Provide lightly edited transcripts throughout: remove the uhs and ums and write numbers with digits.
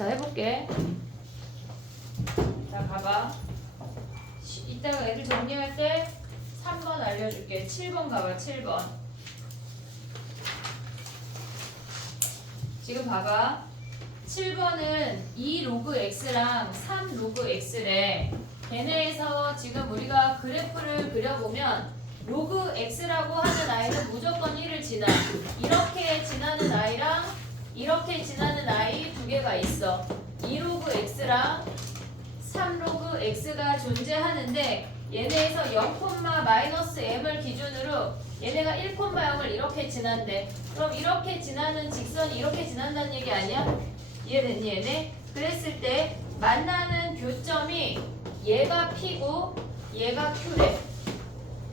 자, 해볼게. 자, 가봐. 이따가 애들 정리할 때 3번 알려줄게. 7번 가봐. 7번. 지금 봐봐. 7번은 2 로그 x랑 3 로그 x래. 걔네에서 지금 우리가 그래프를 그려보면 로그 x라고 하는 아이는 무조건 1을 지나. 이렇게 지나는 아이랑 이렇게 지나는 아이 두 개가 있어. 2 로그 x랑 3 로그 x가 존재하는데 얘네에서 0, -m을 기준으로 얘네가 1,0을 이렇게 지난대. 그럼 이렇게 지나는 직선이 이렇게 지난다는 얘기 아니야? 이해됐니 얘네? 그랬을 때 만나는 교점이 얘가 P고 얘가 Q래.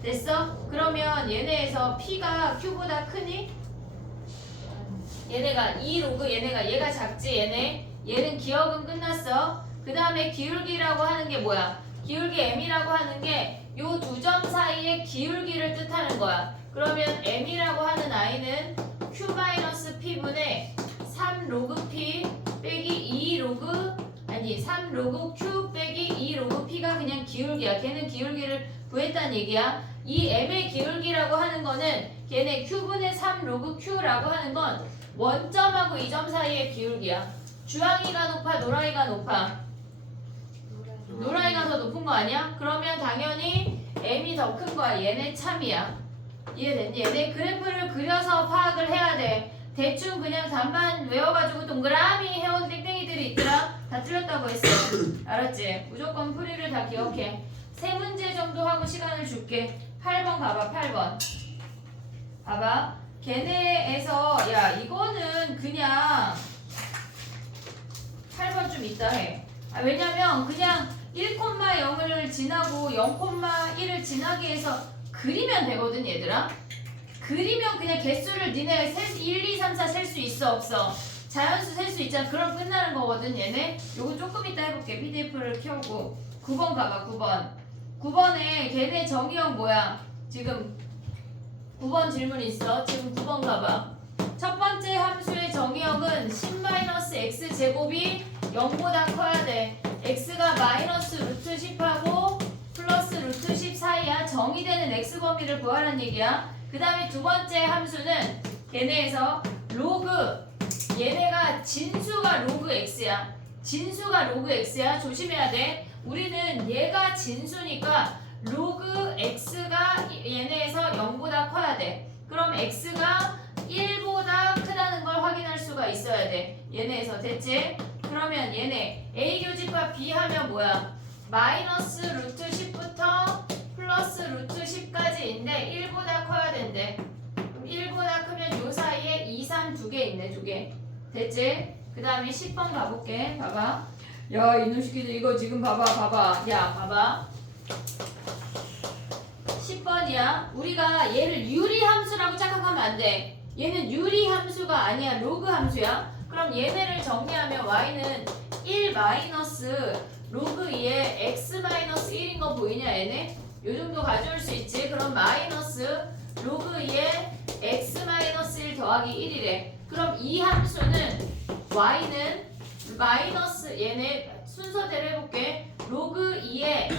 됐어? 그러면 얘네에서 P가 Q보다 크니? 얘네가 2 로그 얘가 작지 얘는 기억은 끝났어. 그 다음에 기울기라고 하는 게 뭐야? 기울기 m이라고 하는 게 요 두 점 사이의 기울기를 뜻하는 거야. 그러면 m이라고 하는 아이는 q-p분의 3 로그 p 빼기 2 로그 3 로그 q 빼기 2 로그 p가 그냥 기울기야. 걔는 기울기를 구했다는 얘기야. 이 m의 기울기라고 하는 거는 걔네 q분의 3 로그 q라고 하는 건 원점하고 2점 사이의 기울기야. 주황이가 높아 노랑이가 높아? 노랑이가 더 높은 거 아니야? 그러면 당연히 m이 더 큰 거야. 얘네 참이야. 이해됐니? 얘네 그래프를 그려서 파악을 해야 돼. 대충 그냥 답만 외워가지고 동그라미 해온 땡땡이들이 있더라. 다 틀렸다고 했어. 알았지? 무조건 풀이를 다 기억해. 세 문제 정도 하고 시간을 줄게. 8번 가봐. 8번. 봐봐. 걔네에서 야 이거는 그냥 8번 좀 이따 해. 왜냐면 그냥 1,0을 지나고 0,1을 지나게 해서 그리면 되거든 얘들아. 그리면 그냥 개수를 니네 1, 2, 3, 4 셀 수 있어 없어? 자연수 셀 수 있잖아. 그럼 끝나는 거거든 얘네. 요거 조금 이따 해볼게. PDF를 켜고 9번 가봐. 9번 9번에 걔네 정의형 뭐야? 지금 9번 질문 있어. 지금 9번 가봐. 첫 번째 함수의 정의형은 10-x 제곱이 0보다 커야 돼. x가 마이너스 루트 10하고 플러스 루트 10 사이야. 정의되는 x 범위를 구하라는 얘기야. 그 다음에 두 번째 함수는 걔네에서 로그 얘네가 진수가 로그 x야. 진수가 로그 x야. 조심해야 돼. 우리는 얘가 진수니까 로그 x가 얘네에서 0보다 커야 돼. 그럼 x가 1보다 크다는 걸 확인할 수가 있어야 돼. 얘네에서 됐지? 그러면 얘네 a 교집합 b 하면 뭐야? 마이너스 루트 10부터 플러스 루트 10까지인데 1보다 커야 된대. 그럼 1보다 크면 요 사이에 2, 3 두 개 있네. 두 개. 됐지? 그 다음에 10번 가볼게. 봐봐. 야 이놈 새끼들 이거 지금 봐봐. 야 봐봐. 10번이야. 우리가 얘를 유리함수라고 착각하면 안 돼. 얘는 유리함수가 아니야. 로그 함수야. 그럼 얘네를 정리하면 y는 1 마이너스 로그 2에 x 마이너스 1인 거 보이냐 얘네? 요 정도 가져올 수 있지. 그럼 마이너스 로그 2에 x 마이너스 1 더하기 1이래. 그럼 이 함수는 y는 마이너스 얘네 순서대로 해볼게. 로그 2에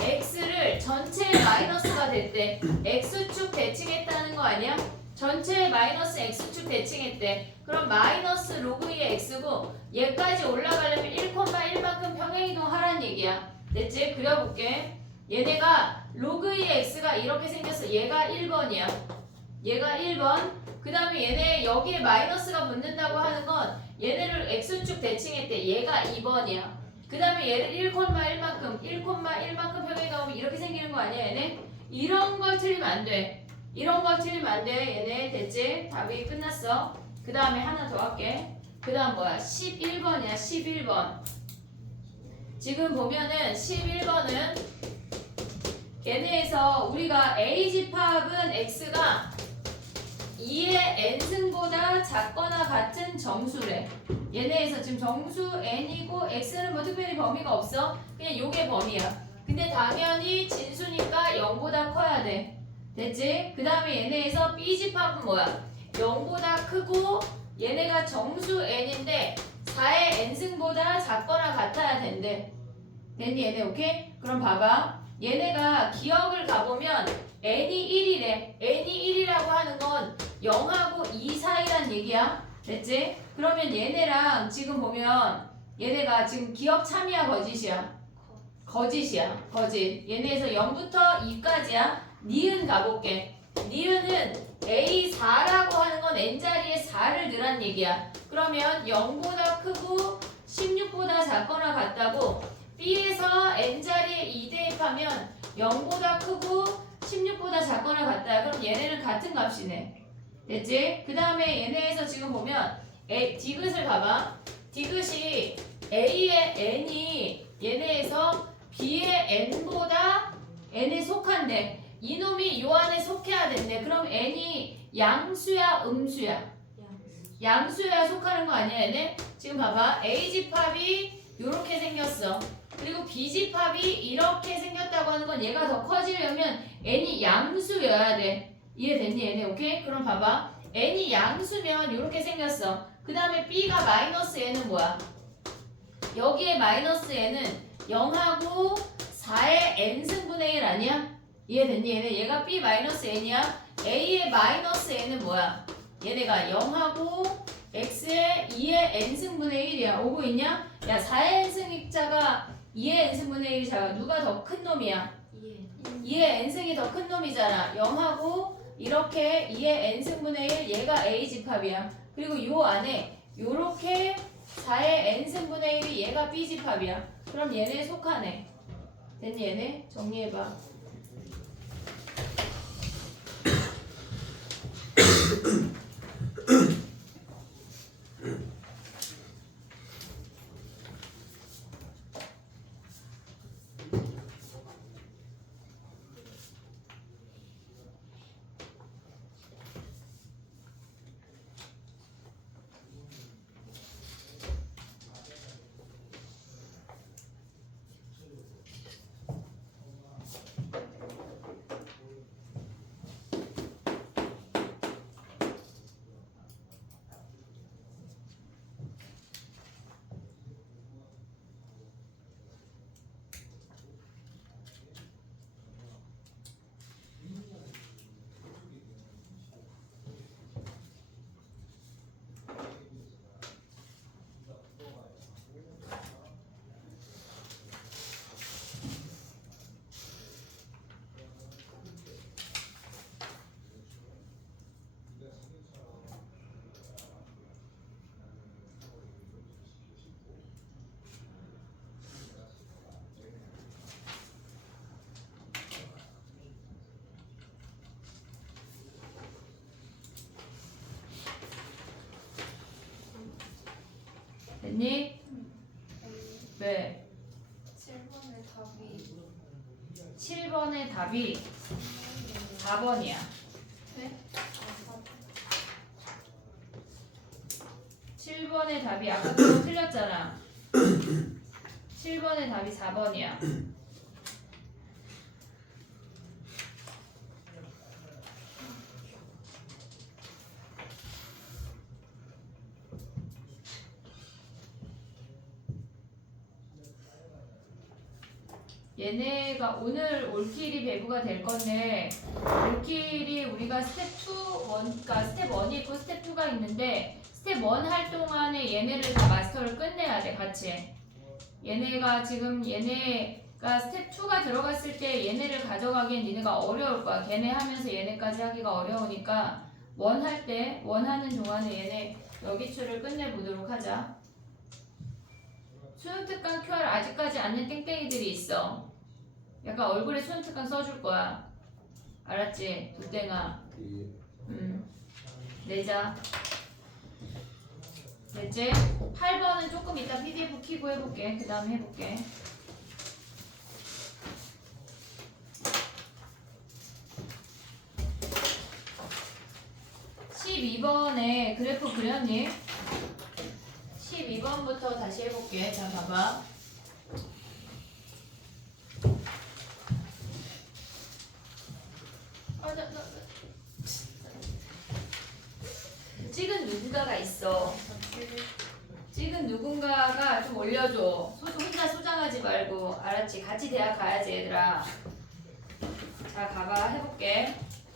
x를 전체의 마이너스가 됐대. x축 대칭했다는 거 아니야? 전체의 마이너스 x축 대칭했대. 그럼 마이너스 로그 2의 x고 얘까지 올라가려면 1,1만큼 평행이동 하란 얘기야. 됐지? 그려볼게. 얘네가 로그 2의 x가 이렇게 생겼어. 얘가 1번이야. 얘가 1번. 그 다음에 얘네 여기에 마이너스가 붙는다고 하는 건 얘네를 x축 대칭했대. 얘가 2번이야. 그 다음에 얘를 1,1만큼 1,1만큼 평행이 나오면 이렇게 생기는 거 아니야 얘네? 이런 걸 틀리면 안 돼. 이런 걸 틀리면 안 돼. 얘네 됐지? 답이 끝났어. 그 다음에 하나 더 할게. 그 다음 뭐야? 11번이야. 11번. 지금 보면은 11번은 걔네에서 우리가 A집합은 X가 2의 n승보다 작거나 같은 정수래. 얘네에서 지금 정수 n이고 x는 뭐 특별히 범위가 없어. 그냥 요게 범위야. 근데 당연히 진수니까 0보다 커야 돼. 됐지? 그 다음에 얘네에서 B집합은 뭐야? 0보다 크고 얘네가 정수 n인데 4의 n승보다 작거나 같아야 된대. 됐니 얘네 오케이? 그럼 봐봐. 얘네가 기억을 가보면 n이 1이래. n이 1이라고 하는 건 0하고 2 사이란 얘기야. 됐지? 그러면 얘네랑 지금 보면 얘네가 지금 기억 참이야 거짓이야? 거짓이야. 거짓. 얘네에서 0부터 2까지야. 니은 가볼게. 니은은 A4라고 하는 건 n자리에 4를 넣으란 얘기야. 그러면 0보다 크고 16보다 작거나 같다고 B에서 n자리에 2 대입하면 0보다 크고 16보다 작거나 같다. 그럼 얘네는 같은 값이네. 됐지? 그 다음에 얘네에서 지금 보면 디귿을 봐봐. 디귿이 A의 n이 얘네에서 B의 n보다 n에 속한데 이놈이 요 안에 속해야 된대. 그럼 n이 양수야 음수야? 양수야 속하는 거 아니야 얘네? 지금 봐봐. A집합이 요렇게 생겼어. 그리고 B집합이 이렇게 생겼다고 하는 건 얘가 더 커지려면 n이 양수여야 돼. 이해됐니 얘네? 오케이? 그럼 봐봐. n이 양수면 요렇게 생겼어. 그 다음에 B가 마이너스 n은 뭐야? 여기에 마이너스 n은 0하고 4의 n승분의 1 아니야? 이해됐니 얘네? 얘가 B 마이너스 n이야. A의 마이너스 n은 뭐야? 얘네가 0하고 x의 2의 n승분의 1이야. 오고 있냐? 야 4의 n승입자가 2의 n승분의 1이잖아. 누가 더 큰 놈이야? 2의 n승이 더 큰 놈이잖아. 0하고 이렇게 2의 n승분의 1 얘가 A집합이야. 그리고 요 안에 요렇게 4의 n승분의 1이 얘가 B집합이야. 그럼 얘네 속하네. 됐니 얘네? 정리해봐. 됐니? 네. 7번의 답이 4번이야. 네? 7번의 답이 아까 그거 틀렸잖아. 7번의 답이 4번이야. 얘네가 오늘 올킬이 배부가 될 건데 올킬이 우리가 스텝 2, 그러니까 스텝 1이 있고 스텝 2가 있는데 스텝 1 할 동안에 얘네를 다 마스터를 끝내야 돼 같이. 얘네가 지금 얘네가 스텝 2가 들어갔을 때 얘네를 가져가기엔 니네가 어려울 거야. 걔네 하면서 얘네까지 하기가 어려우니까 1 할 때 1 하는 동안에 얘네 여기추를 끝내보도록 하자. 수능특강 QR 아직까지 안 낸 땡땡이들이 있어. 약간 얼굴에 수능특강 써줄 거야. 알았지? 두땡아. 내자. 됐지? 8번은 조금 이따 PDF 키고 해볼게. 그 다음에 해볼게. (12번에) 그래프 그렸니? 12번부터 다시 해볼게. 자, 봐봐. 찍은 누군가가 있어. 찍은 지금 누군가가 좀 올려줘. 혼자 소장하지 말고. 알았지? 같이 대학 가야지 얘들아. 자 가봐 해볼게.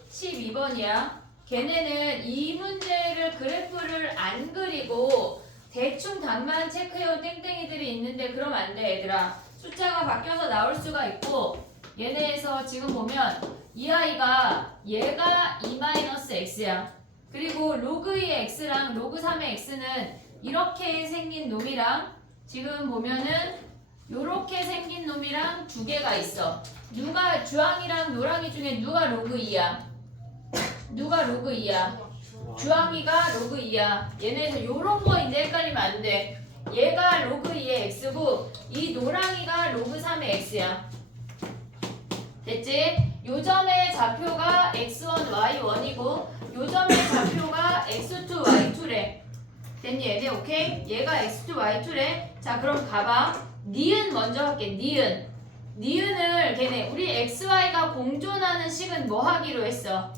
12번이야. 걔네는 이 문제를 그래프를 안 그리고 대충 답만 체크해온 땡땡이들이 있는데 그럼 안 돼 얘들아. 숫자가 바뀌어서 나올 수가 있고 얘네에서 지금 보면 이 아이가 얘가 2-x야. 그리고 로그 2의 x랑 로그 3의 x는 이렇게 생긴 놈이랑 지금 보면은 요렇게 생긴 놈이랑 두 개가 있어. 누가 주황이랑 노랑이 중에 누가 로그 2야? 누가 로그 2야? 주황이가 로그 2야. 얘네에서 요런 거 이제 헷갈리면 안 돼. 얘가 로그 2의 x고 이 노랑이가 로그 3의 x야. 됐지? 요점의 좌표가 x1, y1이고 요점의 좌표가 x2, y2래. 됐니 얘네? 오케이? 얘가 x2, y2래. 자 그럼 가봐. 니은 먼저 할게. 니은을 걔네 우리 xy가 공존하는 식은 뭐 하기로 했어?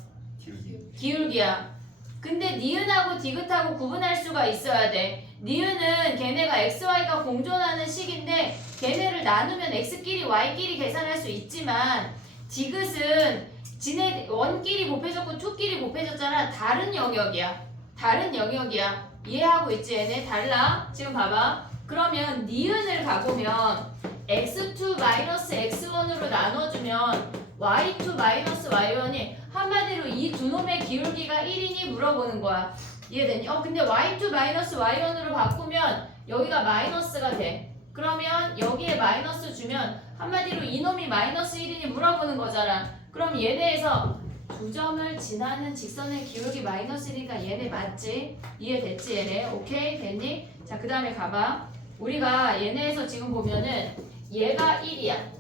기울기야. 근데 니은하고 디귿하고 구분할 수가 있어야 돼. 니은은 걔네가 xy가 공존하는 식인데 걔네를 나누면 x끼리 y끼리 계산할 수 있지만 디귿은 지네 원끼리 곱해졌고 투끼리 곱해졌잖아. 다른 영역이야. 다른 영역이야. 이해하고 있지 얘네? 달라. 지금 봐봐. 그러면 니은을 가보면 x2-x1으로 나눠주면 y2-y1이 한마디로 이 두 놈의 기울기가 1이니 물어보는 거야. 이해되니? 근데 y2-y1으로 바꾸면 여기가 마이너스가 돼. 그러면 여기에 마이너스 주면 한마디로 이놈이 마이너스 1이니 물어보는 거잖아. 그럼 얘네에서 두 점을 지나는 직선의 기울기 마이너스 1이니까 얘네 맞지? 이해됐지 얘네? 오케이? 됐니? 자 그 다음에 가봐. 우리가 얘네에서 지금 보면은 얘가 1이야.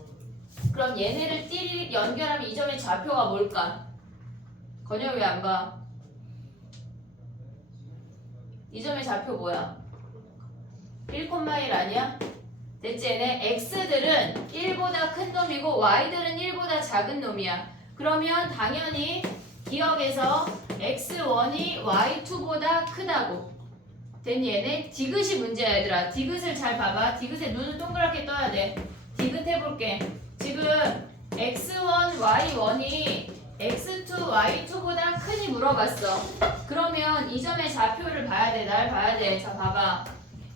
그럼 얘네를 띠 연결하면 이 점의 좌표가 뭘까? 건영이 왜 안 봐? 이 점의 좌표 뭐야? 1,1 아니야? 됐지? 얘네 x들은 1보다 큰 놈이고 y들은 1보다 작은 놈이야. 그러면 당연히 기억에서 x1이 y2보다 크다고. 됐니 얘네? 디귿이 문제야 얘들아. 디귿을 잘 봐봐. 디귿에 눈을 동그랗게 떠야 돼. 디귿 해볼게. 지금 x1, y1이 x2, y2보다 크니 물어봤어. 그러면 이 점의 좌표를 봐야 돼. 날 봐야 돼. 자 봐봐.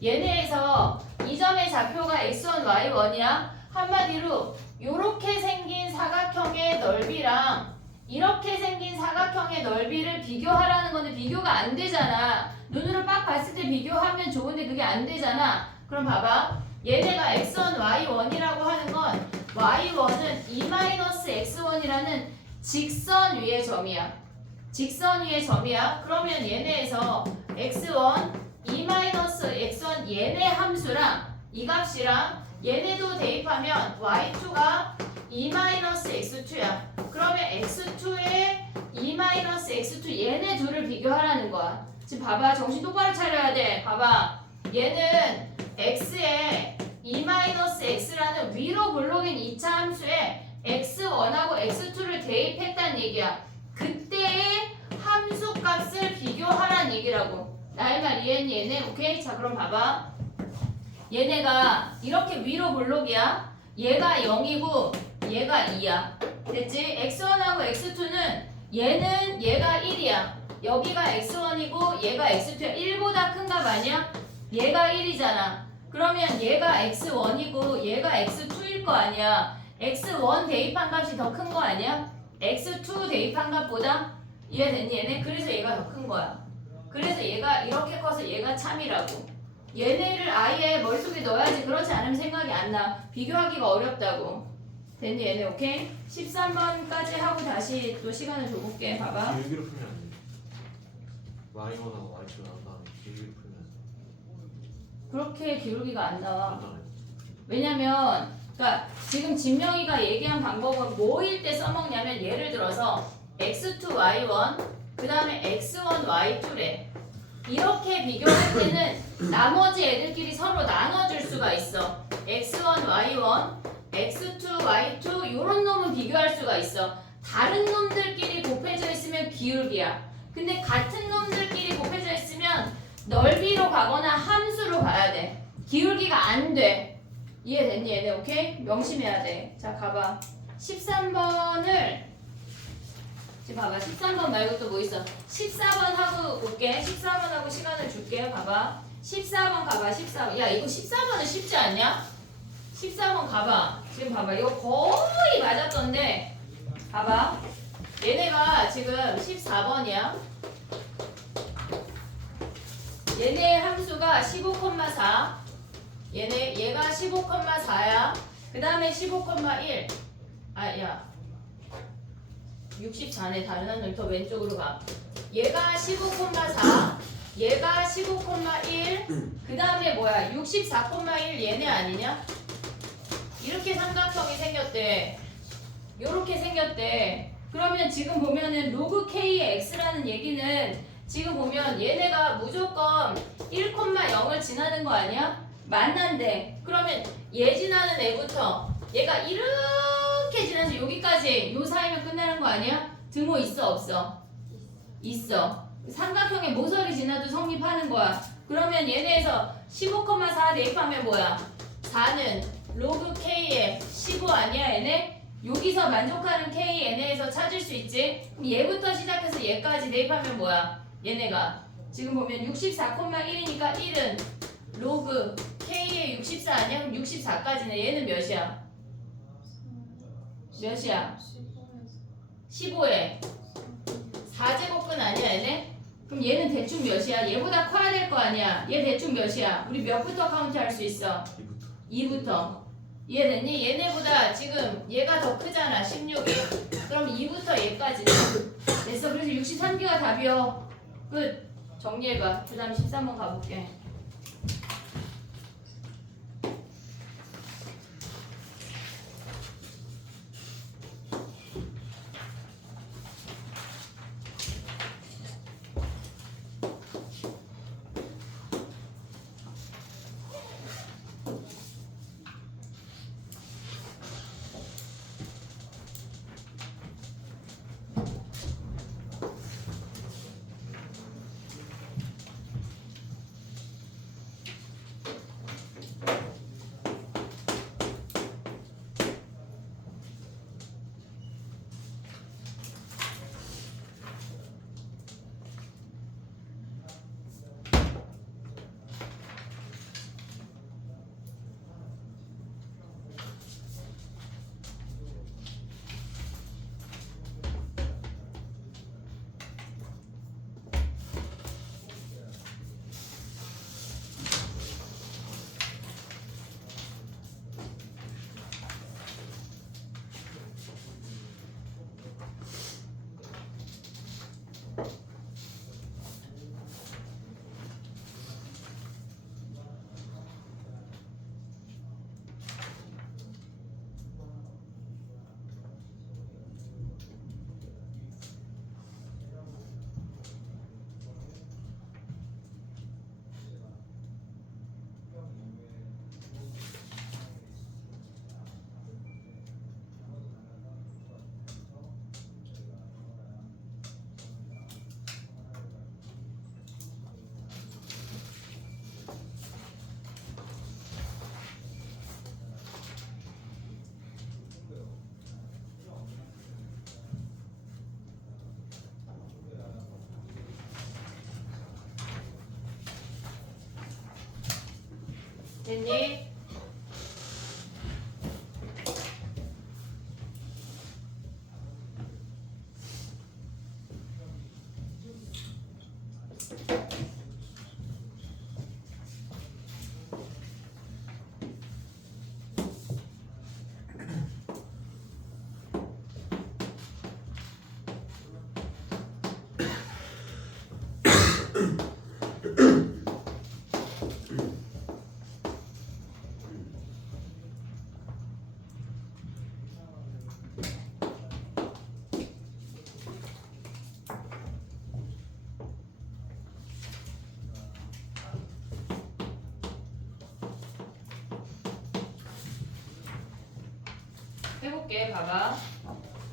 얘네에서 이 점의 좌표가 x1, y1이야. 한마디로 요렇게 생긴 사각형의 넓이랑 이렇게 생긴 사각형의 넓이를 비교하라는 건데 비교가 안 되잖아. 눈으로 빡 봤을 때 비교하면 좋은데 그게 안 되잖아. 그럼 봐봐. 얘네가 x1, y1이라고 하는 건 y1은 2-x1이라는 직선 위의 점이야. 직선 위의 점이야. 그러면 얘네에서 x1, 2-x1 얘네 함수랑 이 값이랑 얘네도 대입하면 y2가 2-x2야. 그러면 x2에 2-x2 얘네 둘을 비교하라는 거야. 지금 봐봐. 정신 똑바로 차려야 돼. 봐봐. 얘는 x에 2-x라는 위로 블록인 2차 함수에 x1하고 x2를 대입했다는 얘기야. 그때의 함수 값을 비교하라는 얘기라고. 나의 말 이해했니 얘네? 오케이? 자 그럼 봐봐. 얘네가 이렇게 위로 블록이야. 얘가 0이고 얘가 2야. 됐지? x1하고 x2는 얘는 얘가 1이야. 여기가 x1이고 얘가 x2야. 1보다 큰 값 아니야? 얘가 1이잖아. 그러면 얘가 x1이고 얘가 x2일 거 아니야. x1 대입한 값이 더 큰 거 아니야? x2 대입한 값보다? 이해됐니 얘네? 그래서 얘가 더 큰 거야. 그래서 얘가 이렇게 커서 얘가 참이라고. 얘네를 아예 머릿속에 넣어야지. 그렇지 않으면 생각이 안 나. 비교하기가 어렵다고. 됐니 얘네? 오케이? 13번까지 하고 다시 또 시간을 줘볼게. 봐봐. 기울기로 풀면 안 돼. y1하고 y2 나온 다음에 기울기로 풀면 그렇게 기울기가 안 나와. 안 나와요. 왜냐면 그러니까 지금 진명이가 얘기한 방법은 뭐일 때 써먹냐면 예를 들어서 x2, y1 그 다음에 x1, y2래. 이렇게 비교할 때는 나머지 애들끼리 서로 나눠줄 수가 있어. x1, y1, x2, y2 요런 놈은 비교할 수가 있어. 다른 놈들끼리 곱해져 있으면 기울기야. 근데 같은 놈들끼리 곱해져 있으면 넓이로 가거나 함수로 가야 돼. 기울기가 안 돼. 이해됐니 얘네? 오케이? 명심해야 돼. 자 가봐. 13번을 지금 봐봐. 13번 말고 또 뭐 있어? 14번 하고 올게. 14번 하고 시간을 줄게. 봐봐. 14번 가봐. 14번. 야 이거 14번은 쉽지 않냐? 14번 가봐. 지금 봐봐. 이거 거의 맞았던데. 봐봐. 얘네가 지금 14번이야. 얘네 함수가 15,4. 얘가 15,4야. 그 다음에 15,1. 아, 야. 64네. 다른 한 놈 더 왼쪽으로 가. 얘가 15,4. 얘가 15,1. 그 다음에 뭐야? 64,1 얘네 아니냐? 이렇게 삼각형이 생겼대. 요렇게 생겼대. 그러면 지금 보면은 로그 K의 X라는 얘기는 지금 보면 얘네가 무조건 1,0을 지나는 거 아니야? 만난대. 그러면 얘 지나는 애부터 얘가 이렇게 지나서 여기까지 요 사이면 끝나는 거 아니야? 등호 있어 없어? 있어. 삼각형의 모서리 지나도 성립하는 거야. 그러면 얘네에서 15,4 대입하면 뭐야? 4는 로그 K의 15 아니야 얘네? 여기서 만족하는 K 얘네에서 찾을 수 있지? 그럼 얘부터 시작해서 얘까지 대입하면 뭐야? 얘네가 지금 보면 64,1이니까 1은 로그 K의 64 아니야? 그럼 64까지네. 얘는 몇이야? 몇이야? 15에 4제곱근 아니야 얘네? 그럼 얘는 대충 몇이야? 얘보다 커야 될 거 아니야? 얘 대충 몇이야? 우리 몇부터 카운트 할 수 있어? 2부터. 이해됐니? 얘네보다 지금 얘가 더 크잖아. 16이. 그럼 2부터 얘까지. 됐어. 그래서 63개가 답이요. 끝. 정리해봐. 그 다음 13번 가볼게. 됐니? 해볼게. 봐봐.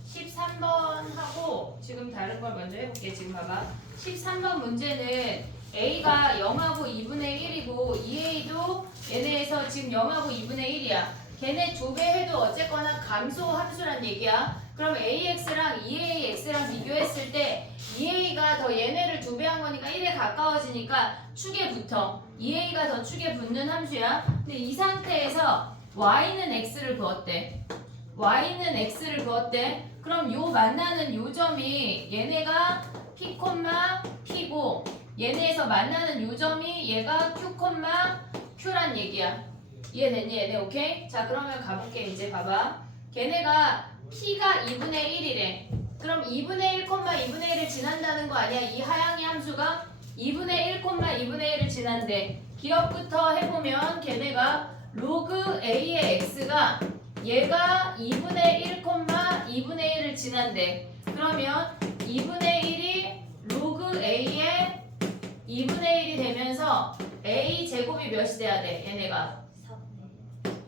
13번 하고 지금 다른 걸 먼저 해볼게. 지금 봐봐. 13번 문제는 A가 0하고 2분의 1이고 2A도 얘네에서 지금 0하고 2분의 1이야. 걔네 조배해도 어쨌거나 감소 함수란 얘기야. 그럼 AX랑 2AX랑 비교했을 때 2A가 더 얘네를 조배한 거니까 1에 가까워지니까 축에 붙어. 2A가 더 축에 붙는 함수야. 근데 이 상태에서 Y는 X를 그었대. Y는 X를 그었대. 그럼 요 만나는 요 점이 얘네가 P, P고 얘네에서 만나는 요 점이 얘가 Q, Q란 얘기야. 이해됐니 얘네? 오케이? 자 그러면 가볼게. 이제 봐봐. 걔네가 P가 2분의 1이래. 그럼 2분의 1, 2분의 1을 지난다는 거 아니야? 이 하향이 함수가 2분의 1, 2분의 1을 지난대. 기억부터 해보면 걔네가 로그 A의 X가 얘가 2분의 1, 2분의 1을 지난대. 그러면 2분의 1이 로그 A의 2분의 1이 되면서 A 제곱이 몇이 돼야 돼?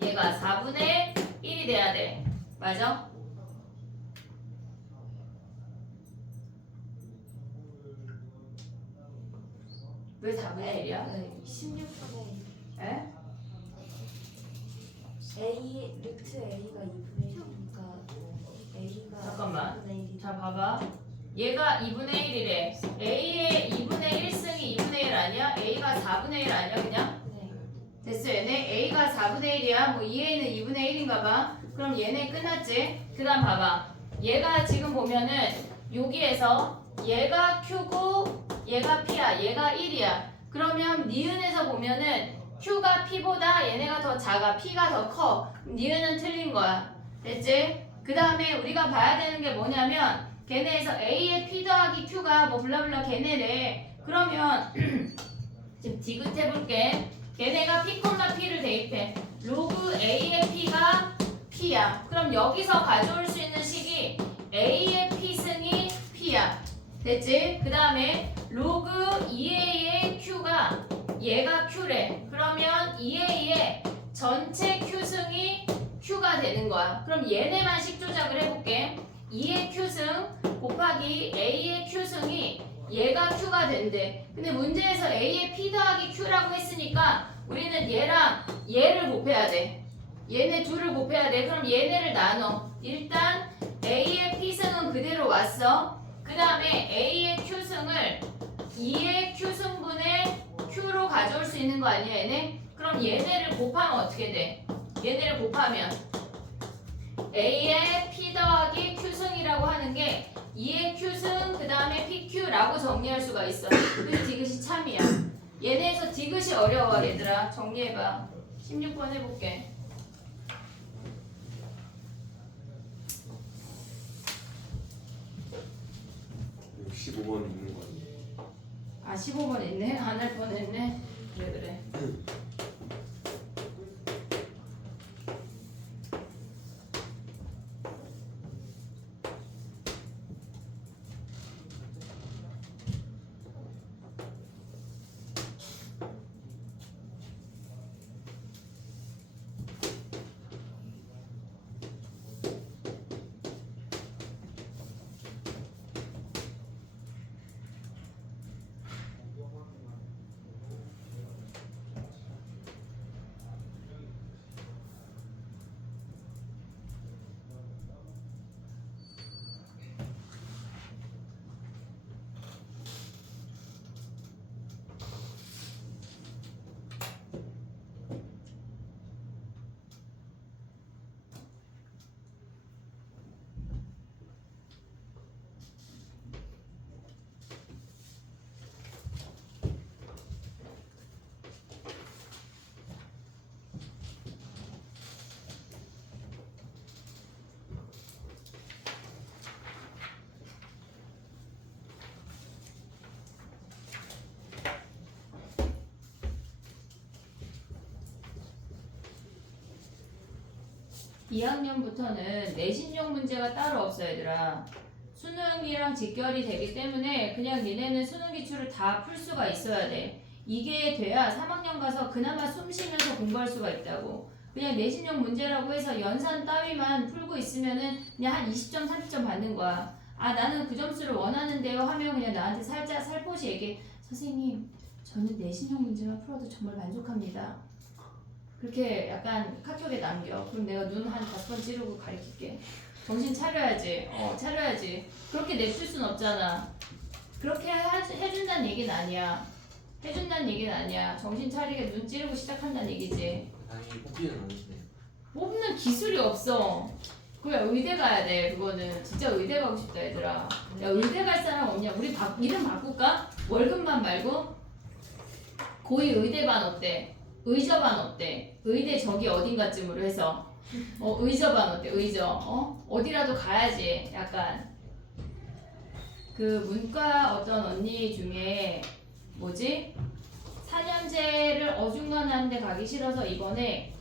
얘가 4분의 1이 돼야 돼. 맞아? 왜 4분의 1이야? 네, 16분의 에? 1. A 루트 A가 2분의 1이니까 A가 잠깐만. 2분의 1이 자 봐봐. 얘가 2분의 1이래. A의 2분의 1승이 2분의 1 아니야? A가 4분의 1 아니야 그냥? 네. 됐어 얘네? A가 4분의 1이야. 뭐 2A는 2분의 1인가 봐. 그럼 얘네 끝났지? 그 다음 봐봐. 얘가 지금 보면은 여기에서 얘가 Q고 얘가 P야. 얘가 1이야. 그러면 니은에서 보면은 Q가 P보다 얘네가 더 작아. P가 더 커. 니은은 틀린 거야. 됐지? 그 다음에 우리가 봐야 되는 게 뭐냐면 걔네에서 A의 P 더하기 Q가 뭐 블라블라 걔네래. 그러면 지금 디귿해볼게. 걔네가 P, P를 대입해. 로그 A의 P가 P야. 그럼 여기서 가져올 수 있는 식이 A의 P승이 P야. 됐지? 그 다음에 로그 2A의 Q가 얘가 Q래. 그러면 2A의 전체 Q승이 Q가 되는 거야. 그럼 얘네만 식 조작을 해볼게. 2의 Q승 곱하기 A의 Q승이 얘가 Q가 된대. 근데 문제에서 A의 P 더하기 Q라고 했으니까 우리는 얘랑 얘를 곱해야 돼. 얘네 둘을 곱해야 돼. 그럼 얘네를 나눠. 일단 A의 P승은 그대로 왔어. 그 다음에 A의 Q승을 2의 Q승분의 Q로 가져올 수 있는 거 아니야 얘네? 그럼 얘네를 곱하면 어떻게 돼? 얘네를 곱하면 A의 P 더하기 Q승이라고 하는 게 2의 Q승 그 다음에 PQ라고 정리할 수가 있어. 그래서 디귿이 참이야. 얘네에서 디귿이 어려워 얘들아. 정리해봐. 16번 해볼게. 15번 있는 거 아니에요? 아 15번 있네? 안 할 뻔했네. 그래. 이 2학년부터는 내신용 문제가 따로 없어 얘들아. 수능이랑 직결이 되기 때문에 그냥 니네는 수능 기출을 다 풀 수가 있어야 돼. 이게 돼야 3학년 가서 그나마 숨 쉬면서 공부할 수가 있다고. 그냥 내신용 문제라고 해서 연산 따위만 풀고 있으면은 그냥 한 20점, 30점 받는 거야. 아 나는 그 점수를 원하는데요 하면 그냥 나한테 살짝 살포시 얘기해. 선생님 저는 내신형 문제만 풀어도 정말 만족합니다. 그렇게 약간 카톡에 남겨. 그럼 내가 눈 한 5번 찌르고 가르칠게. 정신 차려야지. 차려야지. 그렇게 냅둘 순 없잖아. 그렇게 해준다는 얘기는 아니야. 해준다는 얘기는 아니야. 정신 차리게 눈 찌르고 시작한다는 얘기지. 다행히 뽑히는 않으시네요. 뽑는 기술이 없어. 그냥 의대 가야 돼. 그거는 진짜 의대 가고 싶다 얘들아. 야 의대 갈 사람 없냐? 우리 이름 바꿀까? 월급만 말고 고이 의대반 어때? 의저반 어때? 의대 저기 어딘가쯤으로 해서 의저반 어때? 의저 어디라도 가야지. 약간 그 문과 어떤 언니 중에 뭐지? 4년제를 어중간한 데 가기 싫어서 이번에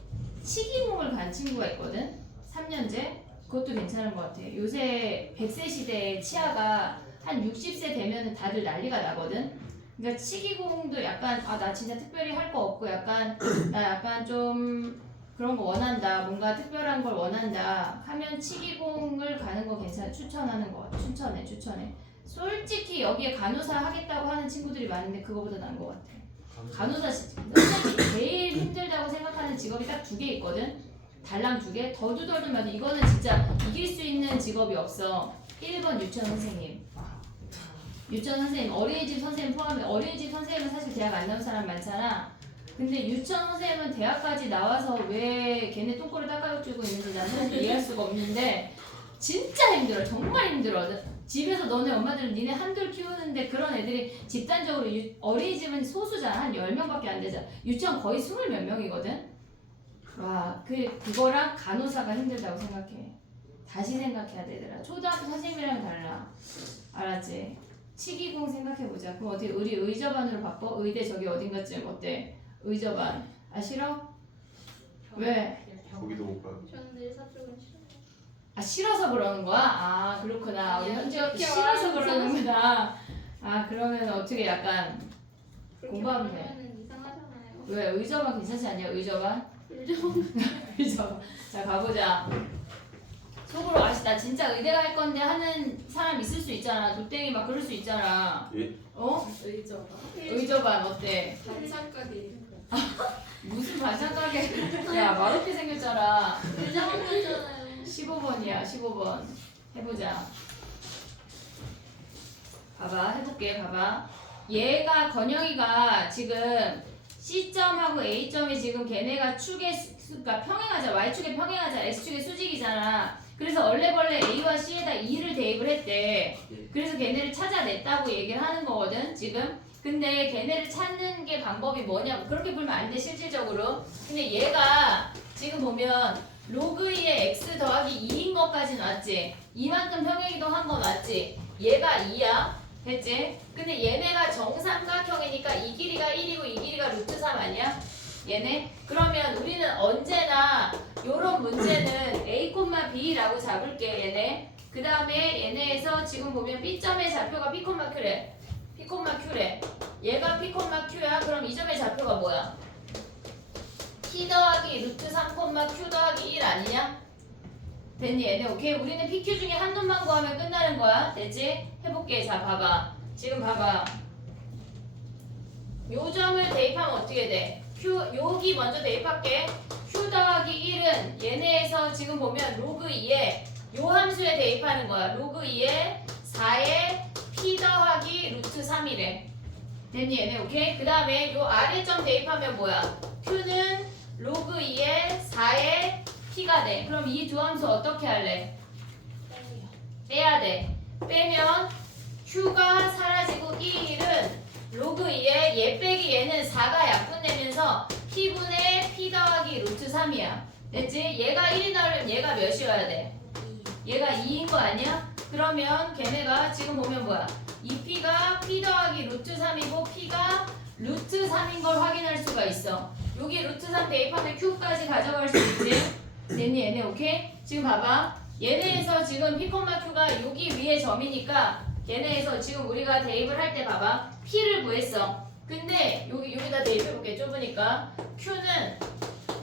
치기공을 간 친구가 있거든? 3년제? 그것도 괜찮은 것 같아. 요새 100세 시대에 치아가 한 60세 되면 다들 난리가 나거든? 그러니까 치기공도 약간 나 진짜 특별히 할 거 없고 나 약간 좀 그런 거 원한다. 뭔가 특별한 걸 원한다. 하면 치기공을 가는 거 괜찮아. 추천하는 거 같아. 추천해. 솔직히 여기에 간호사 하겠다고 하는 친구들이 많은데 그거보다 나은 것 같아. 간호사 선생님이 제일 힘들다고 생각하는 직업이 딱 2개 있거든. 달랑 2개. 더두덜도 맞아. 이거는 진짜 이길 수 있는 직업이 없어. 1번 유치원 선생님. 유치원 선생님, 어린이집 선생님 포함해. 어린이집 선생님은 사실 대학 안 나온 사람 많잖아. 근데 유치원 선생님은 대학까지 나와서 왜 걔네 똥꼬를 닦아주고 있는지 나는 이해할 수가 없는데 진짜 힘들어. 정말 힘들어. 집에서 너네 엄마들은 니네 한둘 키우는데 그런 애들이 집단적으로 어린이집은 소수잖아. 한 10명밖에 안 되잖아. 유치원 거의 20 몇 명이거든. 와, 그거랑 간호사가 힘들다고 생각해. 다시 생각해야 되더라. 초등학교 선생님이랑 달라. 알았지? 치기공 생각해보자. 그럼 어떻게 우리 의저반으로 바꿔? 의대 저기 어딘가쯤 어때? 의저반. 싫어? 왜? 거기도 못 가요. 저는 의사 쪽은 싫어요. 싫어서 그러는 거야? 그렇구나. 우리 현지가 그렇게 싫어서 말하면 그러는구나. 그러면 어떻게 약간 그렇게 공부하면 돼. 말하면은 이상하잖아요. 왜? 의저반 괜찮지 않냐? 의저반? 의저반. 의저반. 자, 가보자. 속으로 나 진짜 의대 갈 건데 하는 사람 있을 수 있잖아. 도땡이 막 그럴 수 있잖아. 예? 의저반. 의저반 어때? 반찬가게. 무슨 반찬 가게? 야, 맛없게 생겼잖아. 의저반 같잖아요. 15번이야, 15번. 해보자. 해볼게, 봐봐. 얘가, 건영이가 지금 C점하고 A점이 지금 걔네가 그러니까 평행하자. Y축에 평행하자. X축에 수직이잖아. 그래서 얼레벌레 A와 C에다 2를 대입을 했대. 그래서 걔네를 찾아냈다고 얘기를 하는 거거든, 지금. 근데 걔네를 찾는 게 방법이 뭐냐고. 그렇게 보면 안 돼, 실질적으로. 근데 얘가 지금 보면 로그 2의 x 더하기 2인 것까지 나왔지. 이만큼 평행이동한 거 맞지? 얘가 2야. 됐지? 근데 얘네가 정삼각형이니까 이 길이가 1이고 이 길이가 루트 3 아니야? 얘네? 그러면 우리는 언제나 요런 문제는 A, B라고 잡을게, 얘네. 그 다음에 얘네에서 지금 보면 B점의 좌표가 P, Q래. P, Q래. 얘가 P, Q야. 그럼 이 점의 좌표가 뭐야? P 더하기 루트 3, Q 더하기 1 아니냐? 됐니 얘네? 오케이? 우리는 PQ 중에 한 놈만 구하면 끝나는 거야. 됐지? 해볼게. 자, 봐봐. 지금 봐봐. 요 점을 대입하면 어떻게 돼? 여기 먼저 대입할게. Q 더하기 1은 얘네에서 지금 보면 로그 2에 요 함수에 대입하는 거야. 로그 2에 4에 P 더하기 루트 3이래. 됐니 얘네? 오케이? 그 다음에 요 아래점 대입하면 뭐야? Q는 로그 2에 4에 P가 돼. 그럼 이 두 함수 어떻게 할래? 빼야 돼. 빼면 Q가 사라지고 1은 로그 2에 얘 빼기 얘는 4가 약분되면서 P분의 P 더하기 루트 3이야. 됐지? 얘가 1이 나오려면 얘가 몇이어야 돼? 얘가 2인 거 아니야? 그러면 걔네가 지금 보면 뭐야? 2P가 P 더하기 루트 3이고 P가 루트 3인 걸 확인할 수가 있어. 여기 루트 3 대입하면 Q까지 가져갈 수 있지? 됐니 얘네? 오케이? 지금 봐봐. 얘네에서 지금 P, Q가 여기 위에 점이니까 얘네에서 지금 우리가 대입을 할 때 봐봐. P를 구했어. 근데 여기다 대입해볼게. 좁으니까 Q는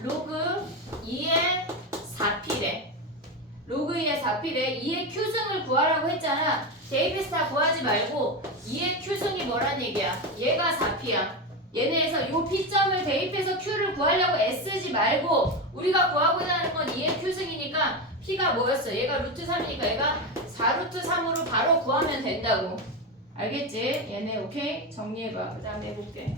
로그 2의 4P래. 로그 2의 4P래. 2의 Q승을 구하라고 했잖아. 대입해서 다 구하지 말고 2의 Q승이 뭐란 얘기야? 얘가 4P야. 얘네에서 요 P점을 대입해서 Q를 구하려고 애쓰지 말고 우리가 구하고자 하는 건 2의 Q승이니까 P가 뭐였어? 얘가 루트 3이니까 얘가 4루트 3으로 바로 구하면 된다고. 알겠지? 얘네 오케이? 정리해봐. 그 다음에 해볼게.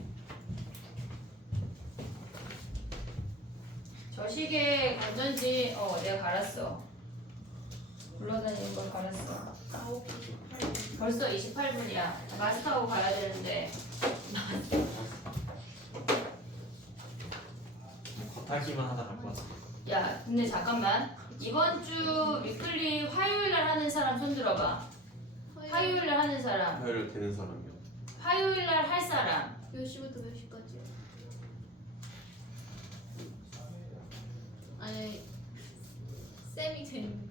저 시계 건전지 내가 갈았어. 굴러다니는 걸 갈았어. 벌써 28분이야. 마스터하고 가야 되는데. 겉핥기만 하다 갈 것 같아. 야, 근데 잠깐만. 이번 주 위클리 화요일 날 하는 사람 손 들어봐. 화요일 날 하는 사람. 화요일 되는 사람이요. 화요일 날 할 사람. 몇 시부터 몇 시까지요? 아니 쌤이 되는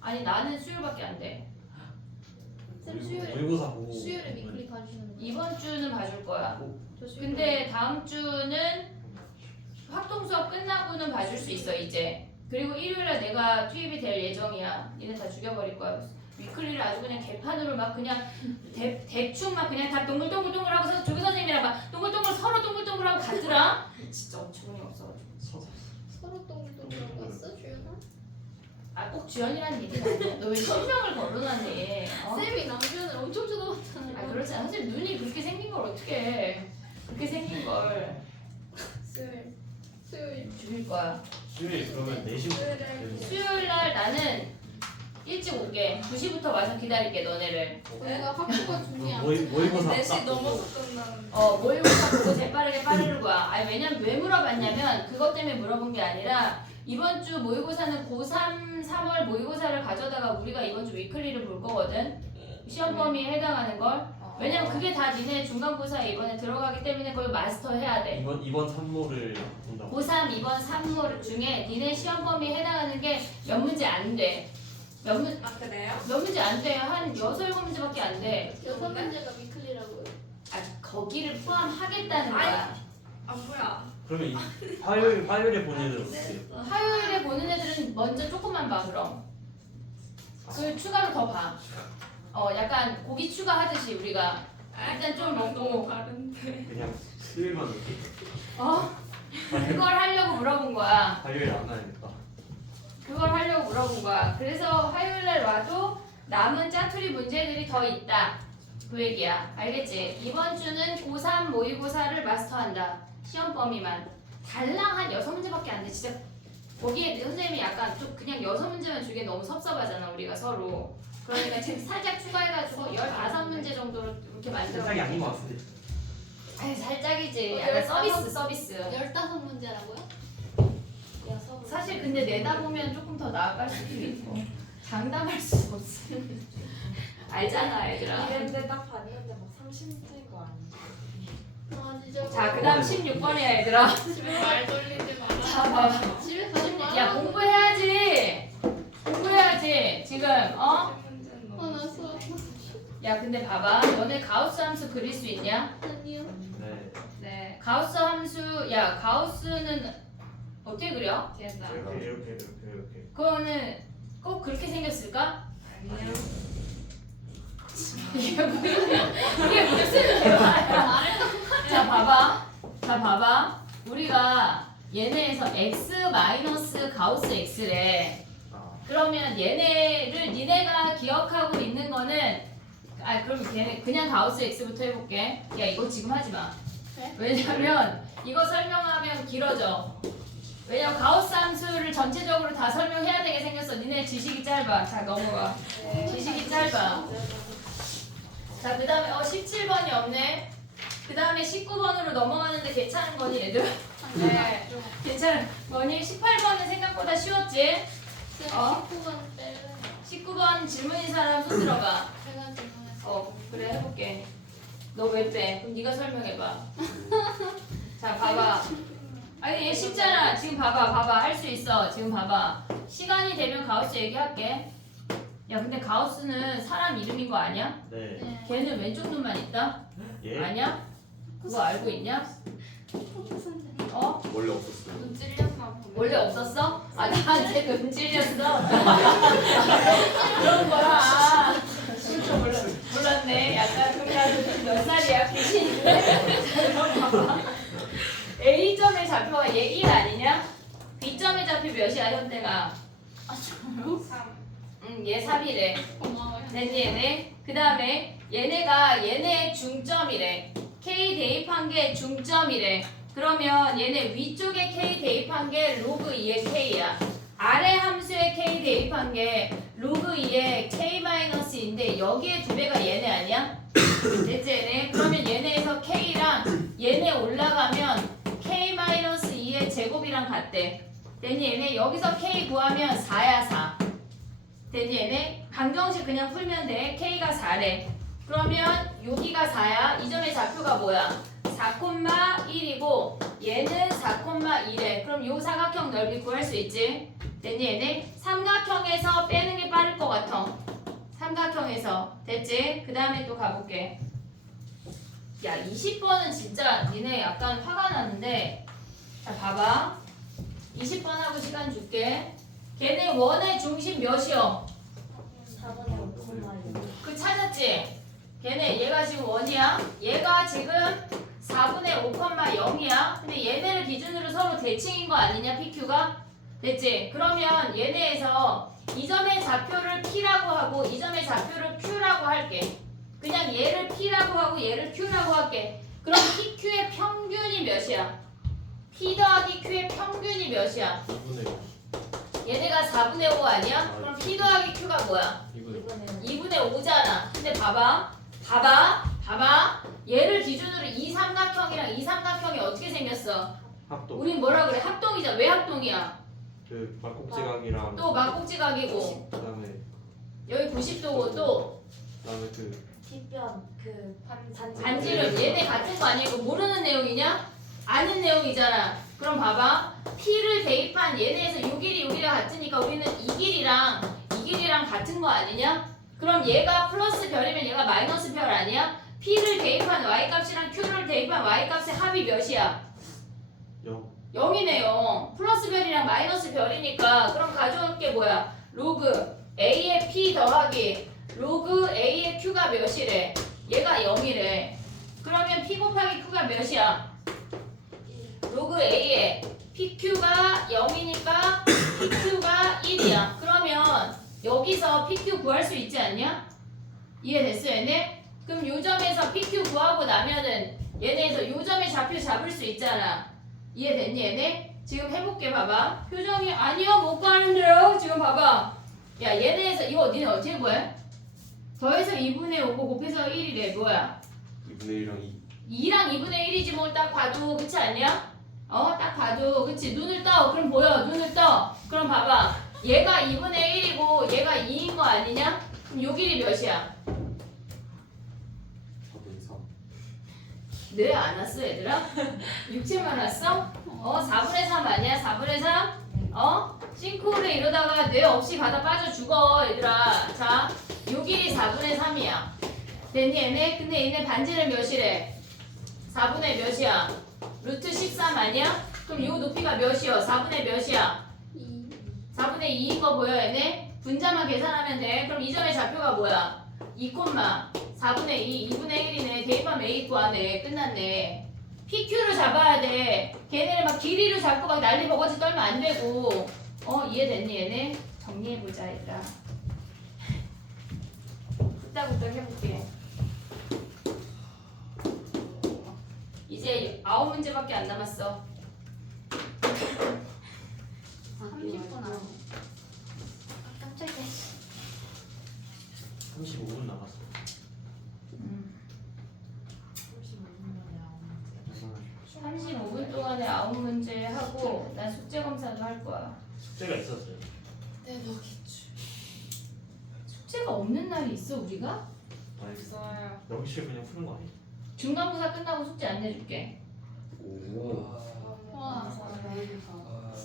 아니 나는 수요일밖에 안 돼. 쌤 수요일에 모의고사 보고. 수요일에 위클리 봐주시는 거. 이번 주는 봐줄 거야. 저 수요일에 근데 다음 주는 확통 수업 끝나고는 봐줄 수 있어 이제. 그리고 일요일에 내가 투입이 될 예정이야. 니네 다 죽여버릴 거야. 위클리를 아주 그냥 개판으로 막 그냥 대충 막 그냥 다 동글동글동글 하고서 조교 선생님이랑 막 동글동글 서로 동글동글하고 갔더라. 진짜 어처구니 없어가지고. 서로 동글동글 왔어 주연아? 아 꼭 주연이라는 얘기는 아니야. 너 왜 실명을 거론하니? 어? 쌤이 남주연을 엄청 쳐다봤잖아요. 아 그렇지 않아. 선생님 눈이 그렇게 생긴 걸 어떻게 해. 그렇게 생긴 걸 수요일 죽일 거야. 수요일 그러면 4시부터. 수요일 날 나는 일찍 올게. 2시부터 와서 기다릴게 너네를. 우리가 학교가 중요해. 모의고사 4시 넘어서 끝나는 모의고사 보고 재빠르게 빠르는 거야. 아니 왜냐면 왜 물어봤냐면 그것 때문에 물어본 게 아니라 이번 주 모의고사는 고3 3월 모의고사를 가져다가 우리가 이번 주 위클리를 볼 거거든. 시험 범위에 해당하는 걸. 왜냐면 그게 다 니네 중간고사에 이번에 들어가기 때문에 그걸 마스터해야 돼. 이번 산모를 본다고. 고3 이번 3모 중에 니네 시험 범위에 해당하는 게 몇 문제 안 돼. 몇 그래요? 문제 안 돼. 한 6, 7문제밖에 안 돼. 6문제가 위클리라고요. 아, 거기를 포함하겠다는 거야. 아 뭐야? 그러면 화요일에 본 애들은 어떻게 해요? 화요일에 보는 애들은 먼저 조금만 봐, 그럼. 그 추가로 더 봐. 약간 고기 추가하듯이 우리가 일단 좀 먹고, 다른데. 그냥 수요일만 이렇게. 그걸 하려고 물어본 거야. 화요일에 안 와야겠다. 그걸 하려고 물어본 거야. 그래서 화요일 날 와도 남은 짜투리 문제들이 더 있다. 그 얘기야. 알겠지? 이번 주는 고3 모의고사를 마스터한다. 시험 범위만. 달랑 한 6문제밖에 안 돼. 진짜 거기에 선생님이 약간 좀 그냥 6문제만 주기엔 너무 섭섭하잖아. 우리가 서로. 그러니까 지금 살짝 추가해가지고 15문제 정도로 이렇게 만들어. 살짝이 아닌 것 같은데. 아니 살짝이지. 약간 서비스. 15문제라고요? 사실 근데 내다보면 조금 더 나아갈 수도 있고 장담할 수 없어. 알잖아 얘들아. 근데 딱 봤는데 막 30대가 아니야. 아 진짜. 자 그다음 16번이야 얘들아. 집에 말 돌리지 마. 자 봐. 집에 가지 마. 야 공부해야지. 공부해야지 지금 나 수업. 야 근데 봐봐. 너네 가우스 함수 그릴 수 있냐? 아니요. 네. 네. 가우스 함수 야 가우스는 어떻게 그려? 이렇게. 그거는 꼭 그렇게 생겼을까? 아니요. 이게 무슨 대화야? 자 봐봐. 우리가 얘네에서 x 마이너스 가우스 x래. 그러면 얘네를 니네가 기억하고 있는 거는 그럼 걔네 그냥 가우스 x부터 해볼게. 야 이거 지금 하지 마. 네? 왜냐면 이거 설명하면 길어져. 왜냐면 가우스 함수를 전체적으로 다 설명해야 되게 생겼어. 니네 지식이 짧아. 자 넘어가. 지식이 짧아. 자 그 다음에 17번이 없네. 그 다음에 19번으로 넘어가는데 괜찮은 거니 얘들? 네. 괜찮은 거니? 18번은 생각보다 쉬웠지? 쌤 어? 19번 뺄래. 19번 질문인 사람 손 들어봐. 제가 질문했어. 그래 해볼게. 너 왜 빼? 그럼 네가 설명해봐. 자 봐봐. 아니 얘 쉽잖아. 지금 봐봐. 할 수 있어. 지금 봐봐. 시간이 되면 가우스 얘기할게. 야 근데 가우스는 사람 이름인 거 아니야? 네. 네. 걔는 왼쪽 눈만 있다? 예? 아니야? 그거 알고 있냐? 원래 없었어요. 눈 찔렸나 보네. 원래 없었어? 나한테 눈 찔렸어? 그런 거야. 그렇죠 몰랐네. 맞네. 약간 그러면 몇 살이야? 90인데? 봐봐. A점의 좌표가 얘 1 아니냐? B점의 좌표 몇이야 현대가? 아 저요? 3. 얘 3이래. 고마워요. 됐니 얘네? 그 다음에 얘네가 얘네 중점이래. K 대입한 게 중점이래. 그러면 얘네 위쪽에 K 대입한 게 로그 2의 K야. 아래 함수에 K 대입한 게 로그 2의 K-인데 여기에 두 배가 얘네 아니야? 됐지 얘네? 그러면 얘네에서 K랑 얘네 올라가면 K-2의 제곱이랑 같대. 됐니 얘네? 여기서 K 구하면 4야 4. 됐니 얘네? 방정식 그냥 풀면 돼. K가 4래. 그러면 여기가 4야. 이 점의 좌표가 뭐야? 4,1이고 얘는 4,1에. 그럼 요 사각형 넓이 구할 수 있지? 됐니 얘네? 삼각형에서 빼는 게 빠를 것 같아. 삼각형에서. 됐지? 그 다음에 또 가볼게. 야 20번은 진짜 니네 약간 화가 나는데 자 봐봐. 20번하고 시간 줄게. 걔네 원의 중심 몇이요? 4번에 5,6. 그 찾았지? 걔네 얘가 지금 원이야. 얘가 지금 4분의 5,0이야. 근데 얘네를 기준으로 서로 대칭인 거 아니냐 PQ가? 됐지? 그러면 얘네에서 이 점의 좌표를 P라고 하고 이 점의 좌표를 Q라고 할게. 그냥 얘를 P라고 하고 얘를 Q라고 할게. 그럼 PQ의 평균이 몇이야? P 더하기 Q의 평균이 몇이야? 2분의 5. 얘네가 4분의 5 아니야? 그럼 P 더하기 Q가 뭐야? 2분의 5. 2분의 5잖아. 근데 봐봐. 얘를 기준으로 이 삼각형이랑 이 삼각형이 어떻게 생겼어? 합동. 우린 뭐라 그래? 합동이잖아. 왜 합동이야? 그 막꼭지각이랑 또 막꼭지각이고 그다음에 여기 90도고 또 그다음에 그 뒷변 그 반지. 반지름 얘네 같은 거 아니야? 이거 모르는 내용이냐? 아는 내용이잖아. 그럼 봐봐. P를 대입한 얘네에서 요 길이 요 길이가 같으니까 우리는 이 길이랑 같은 거 아니냐? 그럼 얘가 플러스 별이면 얘가 마이너스 별 아니야? P를 대입한 Y값이랑 Q를 대입한 Y값의 합이 몇이야? 0. 0이네요. 플러스 별이랑 마이너스 별이니까 그럼 가져올 게 뭐야? 로그 A의 P 더하기 로그 A의 Q가 몇이래? 얘가 0이래. 그러면 P 곱하기 Q가 몇이야? 로그 A의 PQ가 0이니까 PQ가 1이야. 그러면 여기서 PQ 구할 수 있지 않냐? 이해됐어 얘네? 그럼 요 점에서 PQ 구하고 나면은 얘네에서 요 점의 좌표 잡을 수 있잖아. 이해됐니 얘네? 지금 해볼게 봐봐. 표정이 아니요 못 가는데요. 지금 봐봐. 야 얘네에서 이거 니네 어떻게 구해? 더해서 2분의 5고 곱해서 1이래. 뭐야? 2분의 1이랑 2. 2랑 2분의 1이지 뭘 딱 봐도 그치 않냐? 딱 봐도 그치. 눈을 떠. 그럼 보여. 눈을 떠. 그럼 봐봐. 얘가 2분의 1이고 얘가 2인 거 아니냐? 그럼 요 길이 몇이야? 4분의 3. 뇌 안 왔어 얘들아? 육체만 왔어? 4분의 3 아니야? 4분의 3? 싱크홀에 이러다가 뇌 없이 가다 빠져 죽어 얘들아. 자, 요 길이 4분의 3이야. 됐니 얘네? 근데 얘네 반지를 몇이래? 4분의 몇이야? 루트 13 아니야? 그럼 요 높이가 몇이야? 4분의 몇이야? 4분의 2인 거 보여 얘네? 분자만 계산하면 돼. 그럼 이 점의 좌표가 뭐야? 2, 4분의 2, 2분의 1이네. 대입하면 A 구하네. 끝났네. PQ를 잡아야 돼. 걔네를 막 길이로 잡고 막 난리 버거지 떨면 안 되고. 이해됐니 얘네? 정리해보자 얘들아. 끄떡끄떡 해볼게. 이제 9문제밖에 안 남았어. 30분 안. 깜짝이야. 35분 남았어. 35분 동안에 9문제 하고 난 숙제 검사도 할 거야. 숙제가 있었어요. 숙제가 없는 날이 있어 우리가? 아니 있어요. 명시를 그냥 푸는 거 아니야? 중간고사 끝나고 숙제 안 내줄게. 오. 와.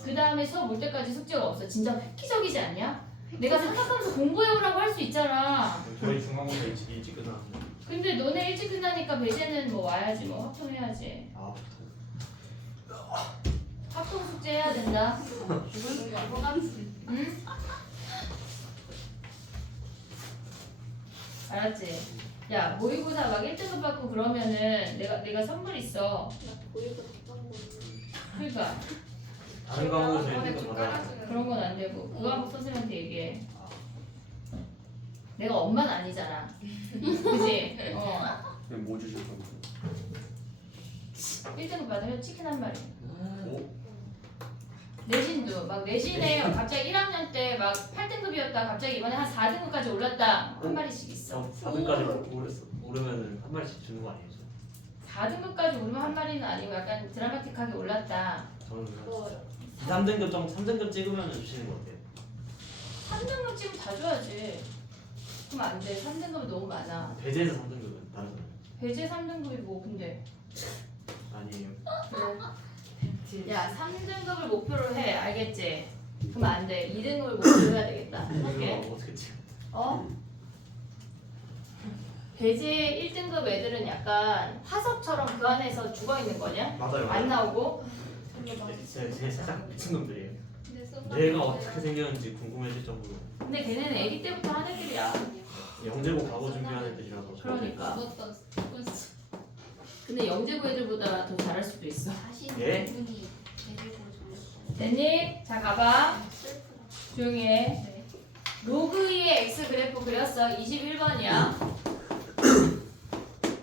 그 다음에 수업 올 때까지 숙제가 없어. 진짜 획기적이지 않냐? 내가 생각하면서 공부해오라고 할 수 있잖아. 저희 중간고사 일찍 끝났는데. 근데 너네 일찍 끝나니까 배제는 뭐 와야지 뭐 합통해야지. 아, 합통 숙제 해야 된다. 죽는 거 호감지. 응? 알았지? 야 모의고사 막 1등급 받고 그러면은 내가 선물 있어. 보이고 답답한 거. 그러니까 다른 과목에서 이번에 1등급 좀 받아야 깔아주는 그런 건 안 되고 그거 한번 선생님한테 얘기해. 아, 내가 엄마는 아니잖아. 그지? 그냥 뭐 주실 건데? 1등급 받으면 치킨 한 마리. 오? 내신도 막 내신에 갑자기 1학년 때 막 8등급이었다 갑자기 이번에 한 4등급까지 올랐다 한 마리씩 있어. 4등까지 오르면은 한 마리씩 주는 거 아니에요? 4등급까지 오르면 한 마리는 아니고 약간 드라마틱하게 올랐다. 저는 그거 2, 3등급 정도 3등급 찍으면 주시는 거 어때요? 3등급 지금 다 줘야지. 그럼 안 돼. 3등급은 너무 많아. 배제해서 3등급은 다르잖아요. 배제 3등급이 뭐 근데. 아니에요. 그래. 야 3등급을 목표로 해. 알겠지? 그럼 안 돼. 2등급을 목표로 해야 되겠다. 해볼게. 이거 어떻게 찍어? 어? 배제 1등급 애들은 약간 화석처럼 그 안에서 죽어있는 거냐? 맞아요. 안 나오고? 제 살짝 미친놈들이에요. 근데 쏜다. 얘가 어떻게 생겼는지 궁금해질 정도로 근데 걔네는 애기 때부터 하는 애들이야. 영재고 과거 준비하는 애들이라서 그러니까. 죽었던 쏜- 근데 영재고 애들보다 더 잘할 수도 있어. 다시 예? 분이 데리고 좀 됐니? 자 가봐. 슬프다. 조용히 해. 네. 로그 2의 x 그래프 그렸어. 21번이야.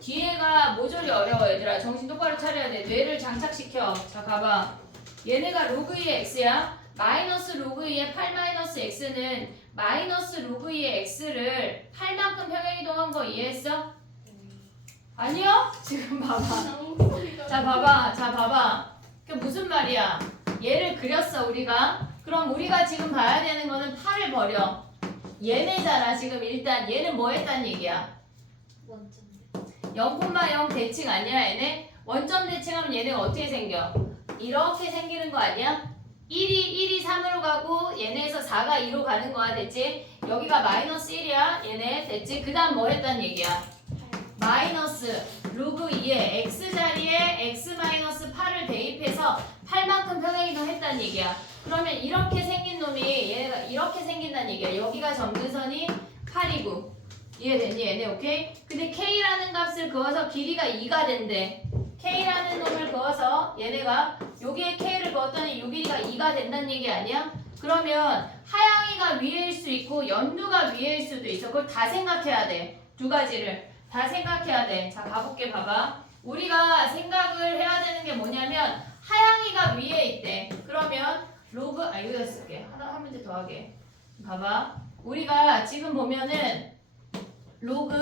뒤에가 모조리 어려워 얘들아. 정신 똑바로 차려야 돼. 뇌를 장착시켜. 자 가봐. 얘네가 로그 2의 x야. 마이너스 로그 2의 8 마이너스 x는 마이너스 로그 2의 x를 8만큼 평행이동한 거 이해했어? 아니요? 지금 봐봐. 자 봐봐. 그게 무슨 말이야? 얘를 그렸어 우리가. 그럼 우리가 지금 봐야 되는 거는 8을 버려. 얘네잖아 지금 일단 얘는 뭐 했단 얘기야? 원점. 0,0 대칭 아니야 얘네? 원점 대칭하면 얘네가 어떻게 생겨? 이렇게 생기는 거 아니야? 1이 3으로 가고 얘네에서 4가 2로 가는 거야 됐지? 여기가 마이너스 1이야 얘네 됐지? 그 다음 뭐 했단 얘기야? 마이너스 로그 2의 x자리에 x 마이너스 8을 대입해서 8만큼 평행이동 했단 얘기야. 그러면 이렇게 생긴 놈이 얘가 이렇게 생긴다는 얘기야. 여기가 점근선이 8이고 이해됐니 얘네 오케이? 근데 k라는 값을 그어서 길이가 2가 된대. k라는 놈을 그어서 얘네가 여기에 k를 그었더니 요 길이가 2가 된다는 얘기 아니야? 그러면 하향이가 위에일 수 있고 연두가 위에일 수도 있어. 그걸 다 생각해야 돼. 두 가지를 다 생각해야 돼. 자 가볼게 봐봐. 우리가 생각을 해야 되는 게 뭐냐면 하향이가 위에 있대. 그러면 로그 여기다 쓸게. 한 문제 더 하게. 봐봐. 우리가 지금 보면은 로그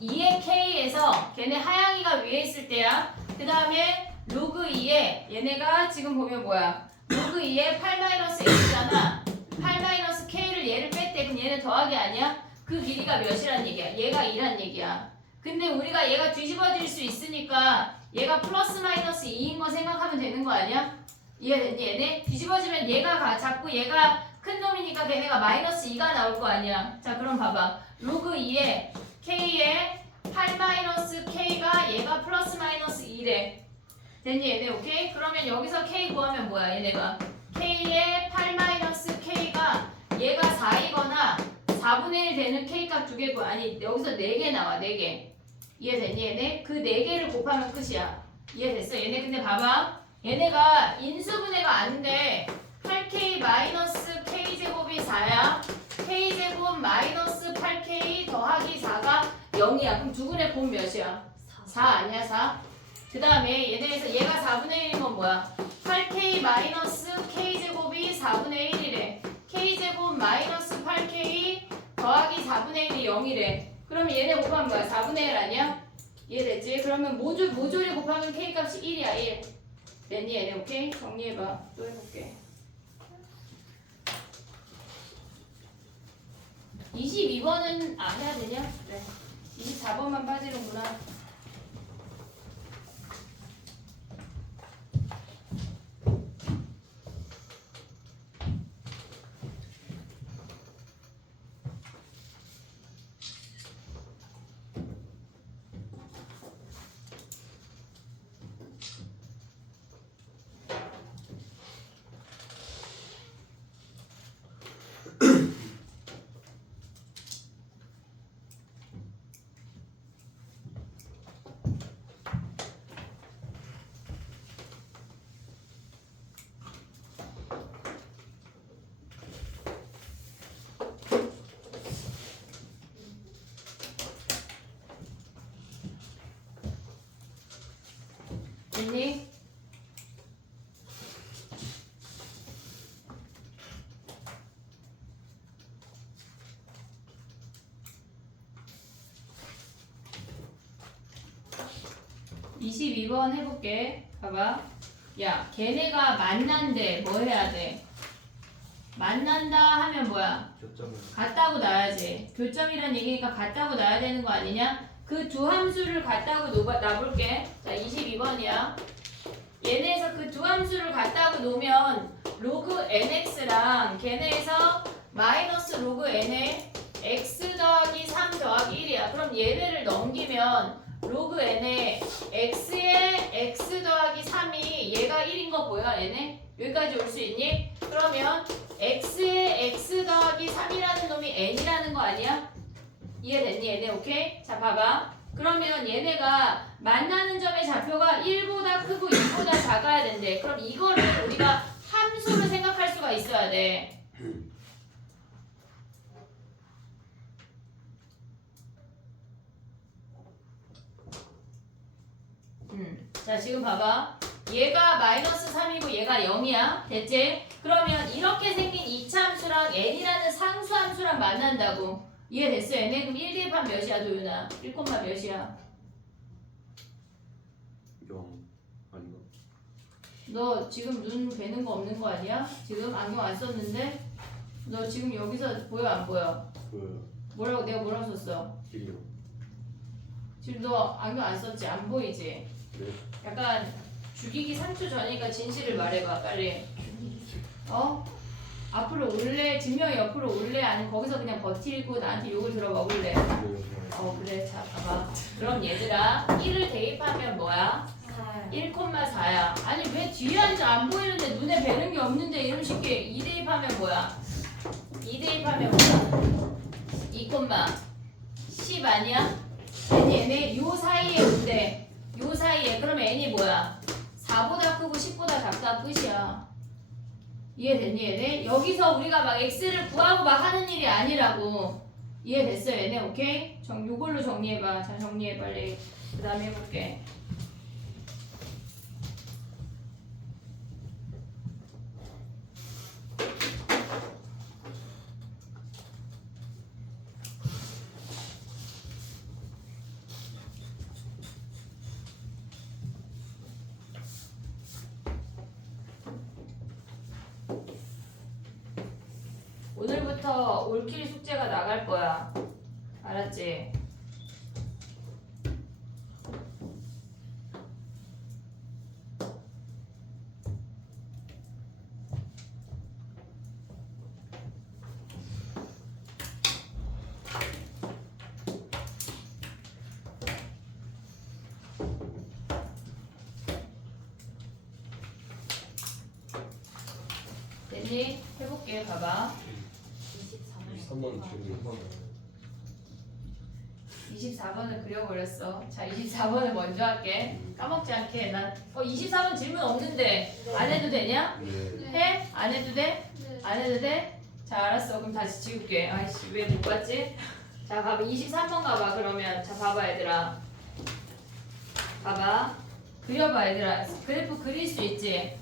2의 k에서 걔네 하향이가 위에 있을 때야. 그 다음에 로그 2에 얘네가 지금 보면 뭐야? 로그 2에 8-x잖아. 8-k를 얘를 뺐대. 그럼 얘는 더하기 아니야? 그 길이가 몇이란 얘기야? 얘가 2란 얘기야. 근데 우리가 얘가 뒤집어질 수 있으니까 얘가 플러스 마이너스 2인 거 생각하면 되는 거 아니야? 이해됐니 얘네? 뒤집어지면 얘가 자꾸 얘가 큰 놈이니까 걔네가 마이너스 2가 나올 거 아니야. 자 그럼 봐봐. 로그 2에 k에 8-k가 얘가 플러스 마이너스 2래. 됐니 얘네 오케이? 그러면 여기서 k 구하면 뭐야 얘네가? k에 8-k가 얘가 4이거나 4분의 1 되는 k값 두 개 구하. 아니 여기서 4개 나와 4개. 이해됐니 얘네? 그 4개를 곱하면 끝이야. 이해됐어? 얘네 근데 봐봐. 얘네가 인수분해가 안 돼. 8k 마이너스 k제곱이 4야. k제곱 마이너스 8k 더하기 4가 0이야. 그럼 두 분의 곱 몇이야? 4 아니야 4? 그 다음에 얘네에서 얘가 4분의 1인 건 뭐야? 8k 마이너스 k제곱이 4분의 1이래. k제곱 마이너스 8k 더하기 4분의 1이 0이래. 그러면 얘네 곱하면 뭐야? 4분의 1 아니야? 이해됐지? 그러면 모조리 곱하면 k 값이 1이야 1. 됐니 얘네 오케이? 정리해봐. 또 해볼게. 22번은 안 해야 되냐? 네. 24번만 빠지는구나. 있니? (22번) 해볼게. 봐봐. 야, 걔네가 만난대. 뭐 해야 돼? 만난다 하면 뭐야? 교점을 같다고 놔야지. 교점이란 얘기니까 같다고 놔야 되는 거 아니냐? 그 두 함수를 같다고 놔볼게. 자, 22번이야. 얘네에서 그 두 함수를 같다고 놓으면 로그 nx랑 걔네에서 마이너스 로그 n에 x 더하기 3 더하기 1이야. 그럼 얘네를 넘기면 로그 n에 x에 x 더하기 3이 얘가 1인 거 보여? 얘네? 여기까지 올 수 있니? 그러면 x에 x 더하기 3이라는 놈이 n이라는 거 아니야? 이해됐니 얘네? 오케이? 자 봐봐. 그러면 얘네가 만나는 점의 좌표가 1보다 크고 2보다 작아야 된대. 그럼 이거를 우리가 함수로 생각할 수가 있어야 돼. 자 지금 봐봐. 얘가 마이너스 3이고 얘가 0이야. 됐지? 그러면 이렇게 생긴 이차함수랑 n이라는 상수함수랑 만난다고. 이해됐어? 얘네? 그럼 1 대입하면 몇이야 도윤아? 1, 몇이야? 0 아닌가? 너 지금 눈 뵈는 거 없는 거 아니야? 지금 안경 안 썼는데? 너 지금 여기서 보여 안 보여? 그 뭐라고 내가 뭐라고 썼어? 길이요. 지금 너 안경 안 썼지? 안 보이지? 네. 약간 죽이기 3초 전이니까 진실을 말해봐 빨리. 어? 앞으로 올래? 증명이 옆으로 올래? 아니면 거기서 그냥 버티고 나한테 욕을 들어먹을래? 그래. 자 봐봐. 그럼 얘들아 1을 대입하면 뭐야? 1,4야. 아니 왜 뒤에 앉아 안 보이는데 눈에 뵈는 게 없는데 이런 식의 2 대입하면 뭐야? 2 대입하면 뭐야? 2,10 아니야? 얘네 요 사이에 온대. 요 사이에. 그럼 n이 뭐야? 4보다 크고 10보다 작다 끝이야. 이해됐니 얘네? 여기서 우리가 막 x를 구하고 막 하는 일이 아니라고. 이해됐어 얘네? 오케이? 요걸로 정리해봐. 자 정리해 빨리. 그 다음에 해볼게. 오늘부터 올킬 숙제가 나갈 거야. 알았지? 됐니? 해볼게. 봐봐. 3번 지금 24번을 그려버렸어. 자, 24번을 먼저 할게. 까먹지 않게. 난 24번 질문 없는데 안 해도 되냐? 네. 해? 안 해도 돼? 네. 안 해도 돼? 자, 알았어. 그럼 다시 지울게. 아이씨, 왜 못 봤지? 자, 봐봐. 23번 가봐. 그러면 자, 봐봐 얘들아. 봐봐. 그려봐 얘들아. 그래프 그릴 수 있지?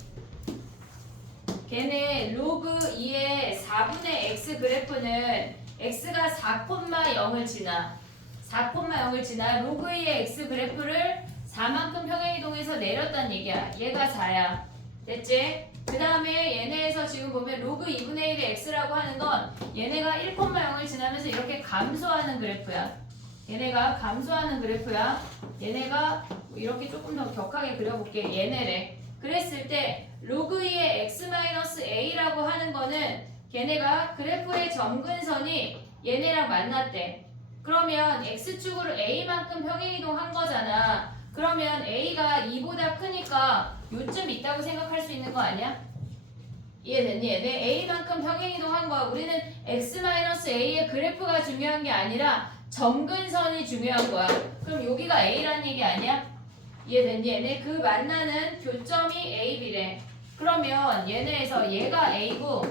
걔네 로그 2의 4분의 x 그래프는 x가 4,0을 지나 4,0을 지나 로그 2의 x 그래프를 4만큼 평행이동해서 내렸단 얘기야. 얘가 4야. 됐지? 그 다음에 얘네에서 지금 보면 로그 2분의 1의 x라고 하는 건 얘네가 1,0을 지나면서 이렇게 감소하는 그래프야. 얘네가 감소하는 그래프야. 얘네가 이렇게 조금 더 격하게 그려볼게. 얘네래. 그랬을 때 로그 2의 x-a라고 하는 거는 걔네가 그래프의 점근선이 얘네랑 만났대. 그러면 x축으로 a만큼 평행이동한 거잖아. 그러면 a가 2보다 크니까 요쯤 있다고 생각할 수 있는 거 아니야? 이해됐니 얘네? a만큼 평행이동한 거야. 우리는 x-a의 그래프가 중요한 게 아니라 점근선이 중요한 거야. 그럼 여기가 a라는 얘기 아니야? 이해됐니 얘네? 그 만나는 교점이 a, b래. 그러면 얘네에서 얘가 a고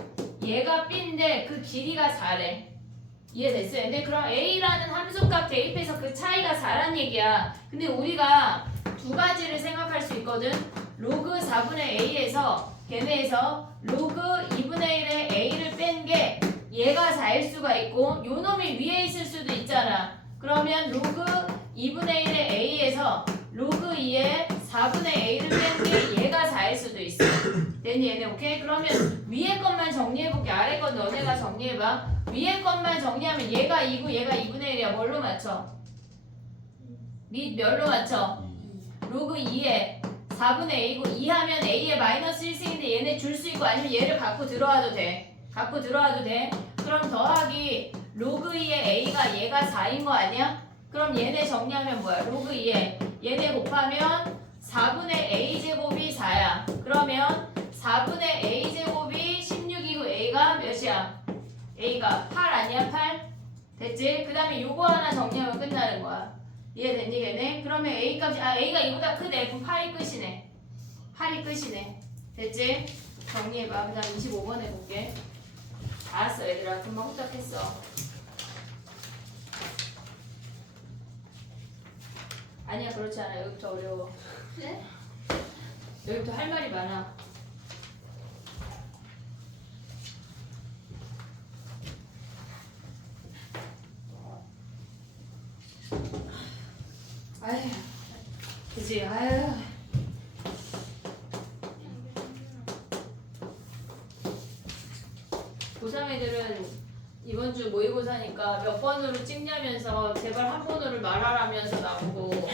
얘가 b인데 그 길이가 4래. 이해됐어요? 얘네? 그럼 a라는 함수값 대입해서 그 차이가 4란 얘기야. 근데 우리가 두 가지를 생각할 수 있거든. 로그 4분의 a에서 걔네에서 로그 2분의 1의 a를 뺀 게 얘가 4일 수가 있고 요 놈이 위에 있을 수도 있잖아. 그러면 로그 2분의 1의 a에서 로그 2의 4분의 a를 뺀 게 얘가 4일 수도 있어. 됐니 얘네 오케이? 그러면 위에 것만 정리해볼게. 아래 건 너네가 정리해봐. 위에 것만 정리하면 얘가 2고 얘가 2분의 1이야. 뭘로 맞춰? 밑 몇로 맞춰? 로그 2에 4분의 a고 2 하면 a의 마이너스 1승인데 얘네 줄 수 있고 아니면 얘를 갖고 들어와도 돼. 갖고 들어와도 돼. 그럼 더하기 로그 2의 a가 얘가 4인 거 아니야? 그럼 얘네 정리하면 뭐야? 로그 2에 얘네 곱하면 4분의 a제곱이 4야. 그러면 4분의 a제곱이 16이고 a가 몇이야? a가 8 아니야? 8? 됐지? 그 다음에 요거 하나 정리하면 끝나는 거야. 이해됐니 걔네? 그러면 a 값이 a가 이보다 크대. 그럼 8이 끝이네. 8이 끝이네. 됐지? 정리해봐. 그 다음 25번 해볼게. 알았어 얘들아. 금방 후딱 했어. 아니야 그렇지 않아. 여기부터 어려워. 네? 여기부터 할 말이 많아. 아휴 그치 아휴 고3 애들은 이번 주 모의고사니까 몇 번으로 찍냐면서 제발 한 번으로 말하라면서 나오고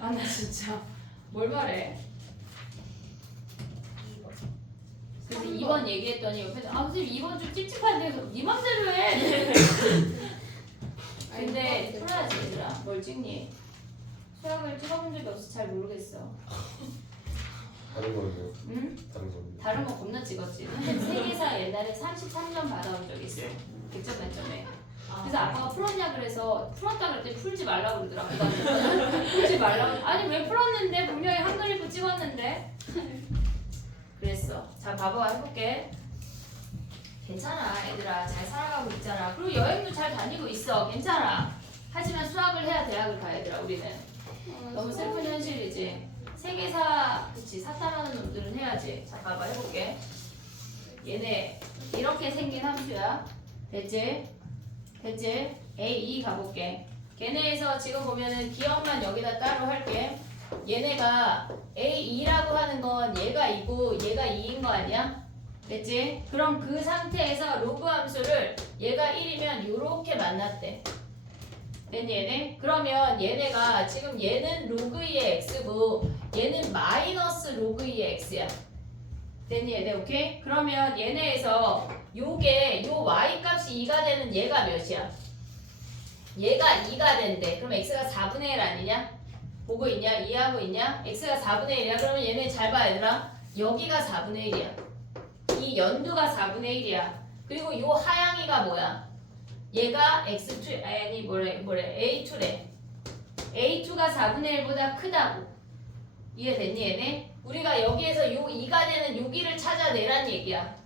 아 나 진짜 뭘 말해. 그래서 2번 얘기했더니 옆에서 아 선생님 이번 주 찝찝한데 네 맘대로 해. 근데 풀어야지 얘들아. 뭘 찍니? 수학을 찍어본 적이 없어 잘 모르겠어. 다른 거예요. 응? 다른 거예요. 다른 거 겁나 찍었지. 근데 세계사 옛날에 33점 받아온 적 있어. 100점 만점에. 그래서 아빠가 풀었냐 그래서 풀었다 그랬더니 풀지 말라고 그러더라고. 풀지 말라고. 아니 왜 풀었는데 분명히 한글 읽고 찍었는데. 그랬어. 자 봐봐 해볼게. 괜찮아 얘들아 잘 살아가고 있잖아. 그리고 여행도 잘 다니고 있어. 괜찮아. 하지만 수학을 해야 대학을 가야 얘들아 우리는. 너무 슬픈 현실이지. 세계사 그치 사탐하는 놈들은 해야지. 자 봐봐 해볼게. 얘네 이렇게 생긴 함수야. 됐지? 됐지? A2 가볼게. 걔네에서 지금 보면은 기억만 여기다 따로 할게. 얘네가 A2라고 하는 건 얘가 2고 얘가 2인 거 아니야? 됐지? 그럼 그 상태에서 로그 함수를 얘가 1이면 요렇게 만났대. 됐니 얘네? 그러면 얘네가 지금 얘는 로그 2의 x고 얘는 마이너스 로그 2의 x야. 됐니 얘네? 오케이? 그러면 얘네에서 요게 요 y 값이 2가 되는 얘가 몇이야? 얘가 2가 된대. 그럼 x가 4분의 1 아니냐? 보고 있냐? 이해하고 있냐? x가 4분의 1이야. 그러면 얘네 잘 봐 얘들아. 여기가 4분의 1이야. 이 연두가 4분의 1이야. 그리고 요 하양이가 뭐야? 얘가 x2 아니 뭐래 a2래. a2가 4분의 1보다 크다고. 이해됐니 얘네? 우리가 여기에서 요 2가 되는 여기를 찾아내란 얘기야.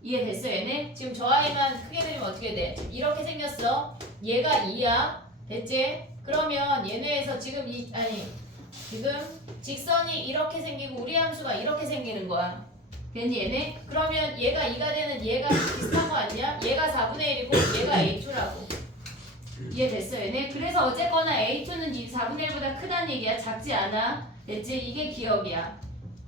이해됐어 얘네? 지금 저 아이만 크게 그리면 어떻게 돼? 이렇게 생겼어. 얘가 2야. 됐지? 그러면 얘네에서 지금 지금 직선이 이렇게 생기고 우리 함수가 이렇게 생기는 거야. 됐니 얘네? 그러면 얘가 2가 되는 얘가 비슷한 거 아니야? 얘가 4분의 1이고 얘가 A2라고. 이해됐어 얘네? 그래서 어쨌거나 A2는 4분의 1보다 크다는 얘기야. 작지 않아. 됐지? 이게 기억이야.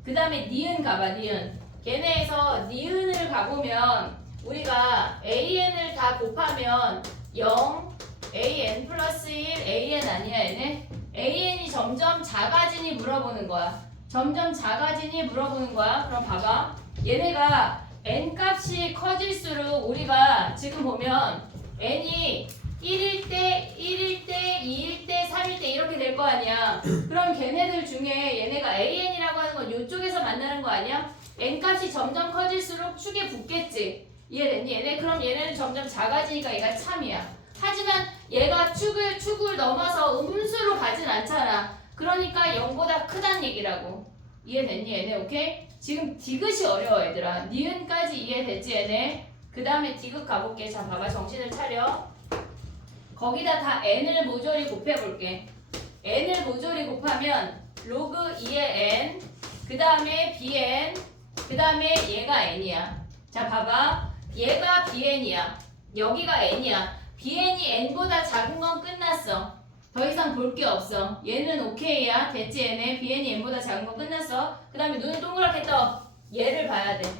그 다음에 니은 가봐 니은. 걔네에서 니은을 가보면 우리가 AN을 다 곱하면 0 AN 플러스 1 AN 아니야 얘네? AN이 점점 작아지니 물어보는 거야. 점점 작아지니 물어보는 거야. 그럼 봐봐. 얘네가 n 값이 커질수록 우리가 지금 보면 n이 1일 때, 1일 때, 2일 때, 3일 때 이렇게 될 거 아니야. 그럼 걔네들 중에 얘네가 AN이라고 하는 건 이쪽에서 만나는 거 아니야? n 값이 점점 커질수록 축에 붙겠지. 이해됐니? 얘네 그럼 얘네는 점점 작아지니까 얘가 참이야. 하지만 얘가 축을 넘어서 음수로 가진 않잖아. 그러니까 0보다 크다는 얘기라고. 이해됐니 얘네? 오케이? 지금 디귿이 어려워 얘들아. 니은까지 이해됐지 얘네? 그 다음에 디귿 가볼게. 자 봐봐 정신을 차려. 거기다 다 n을 모조리 곱해볼게. n을 모조리 곱하면 로그 2의 n, 그 다음에 bn, 그 다음에 얘가 n이야. 자 봐봐, 얘가 bn이야. 여기가 n이야. bn이 n보다 작은 건 끝났어. 더 이상 볼 게 없어. 얘는 오케이야. 됐지 얘네. bn이 n보다 작은 건 끝났어. 그 다음에 눈을 동그랗게 떠. 얘를 봐야 돼.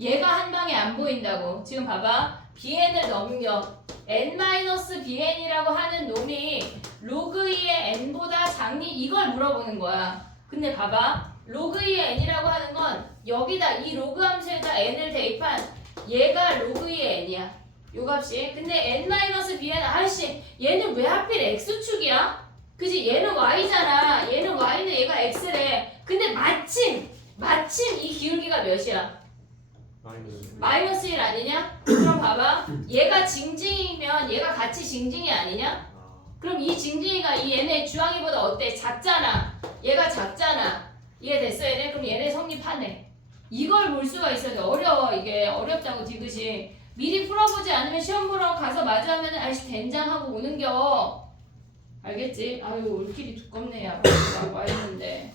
얘가 한 방에 안 보인다고. 지금 봐봐. bn을 넘겨. n-bn이라고 하는 놈이 로그 2의 n보다 작니? 이걸 물어보는 거야. 근데 봐봐. 로그 2의 n이라고 하는 건 여기다 이 로그 함수에다 n을 대입한 얘가 로그 2의 n이야. 요 값이. 근데 n-bn 아이씨 얘는 왜 하필 x축이야? 그지? 얘는 y잖아. 얘는 y인데 얘가 x래. 근데 마침 이 기울기가 몇이야? 마이너스 1 아니냐? 그럼 봐봐. 얘가 징징이면 얘가 같이 징징이 아니냐? 그럼 이 징징이가 이 얘네 주황이보다 어때? 작잖아. 얘가 작잖아. 이해됐어 얘네? 그럼 얘네 성립하네. 이걸 볼 수가 있어야 돼. 어려워. 이게 어렵다고 디귿이. 미리 풀어보지 않으면 시험 보러 가서 마주하면 아이씨 된장하고 오는겨. 알겠지? 아유 올킬이 두껍네. 야 라고 했는데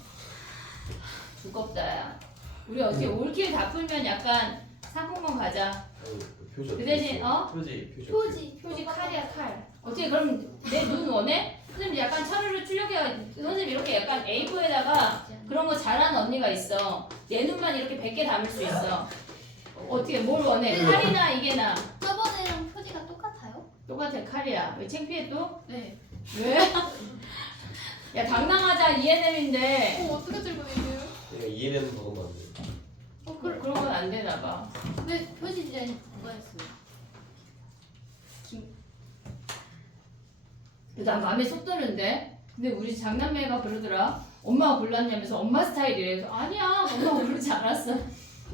두껍다 야. 우리 어떻게 올킬 다 풀면 약간 상품권 가자. 표지. 그 대신 표지 칼이야 칼. 어떻게 그럼 내 눈 원해? 선생님 약간 차르르 출력해. 선생님 이렇게 약간 A4에다가 그런 거 잘하는 언니가 있어. 얘 눈만 이렇게 100개 담을 수 있어. 어떻게 뭘 원해? 칼이나 이게 나? 저번에랑 표지가 똑같아요? 똑같아 칼이야. 왜 창피해 또? 네. 왜? 야 당당하자 ENM인데 어떻게 들고 있어요? 그냥 이해는 먹으면 안 돼. 그런 건 안 되나 봐. 왜 표지 디자인 그거였어요? 나 마음에 쏙 드는데? 근데 우리 장남매가 그러더라. 엄마가 골랐냐면서 엄마 스타일이래. 그래서 아니야 엄마가 고르지 않았어.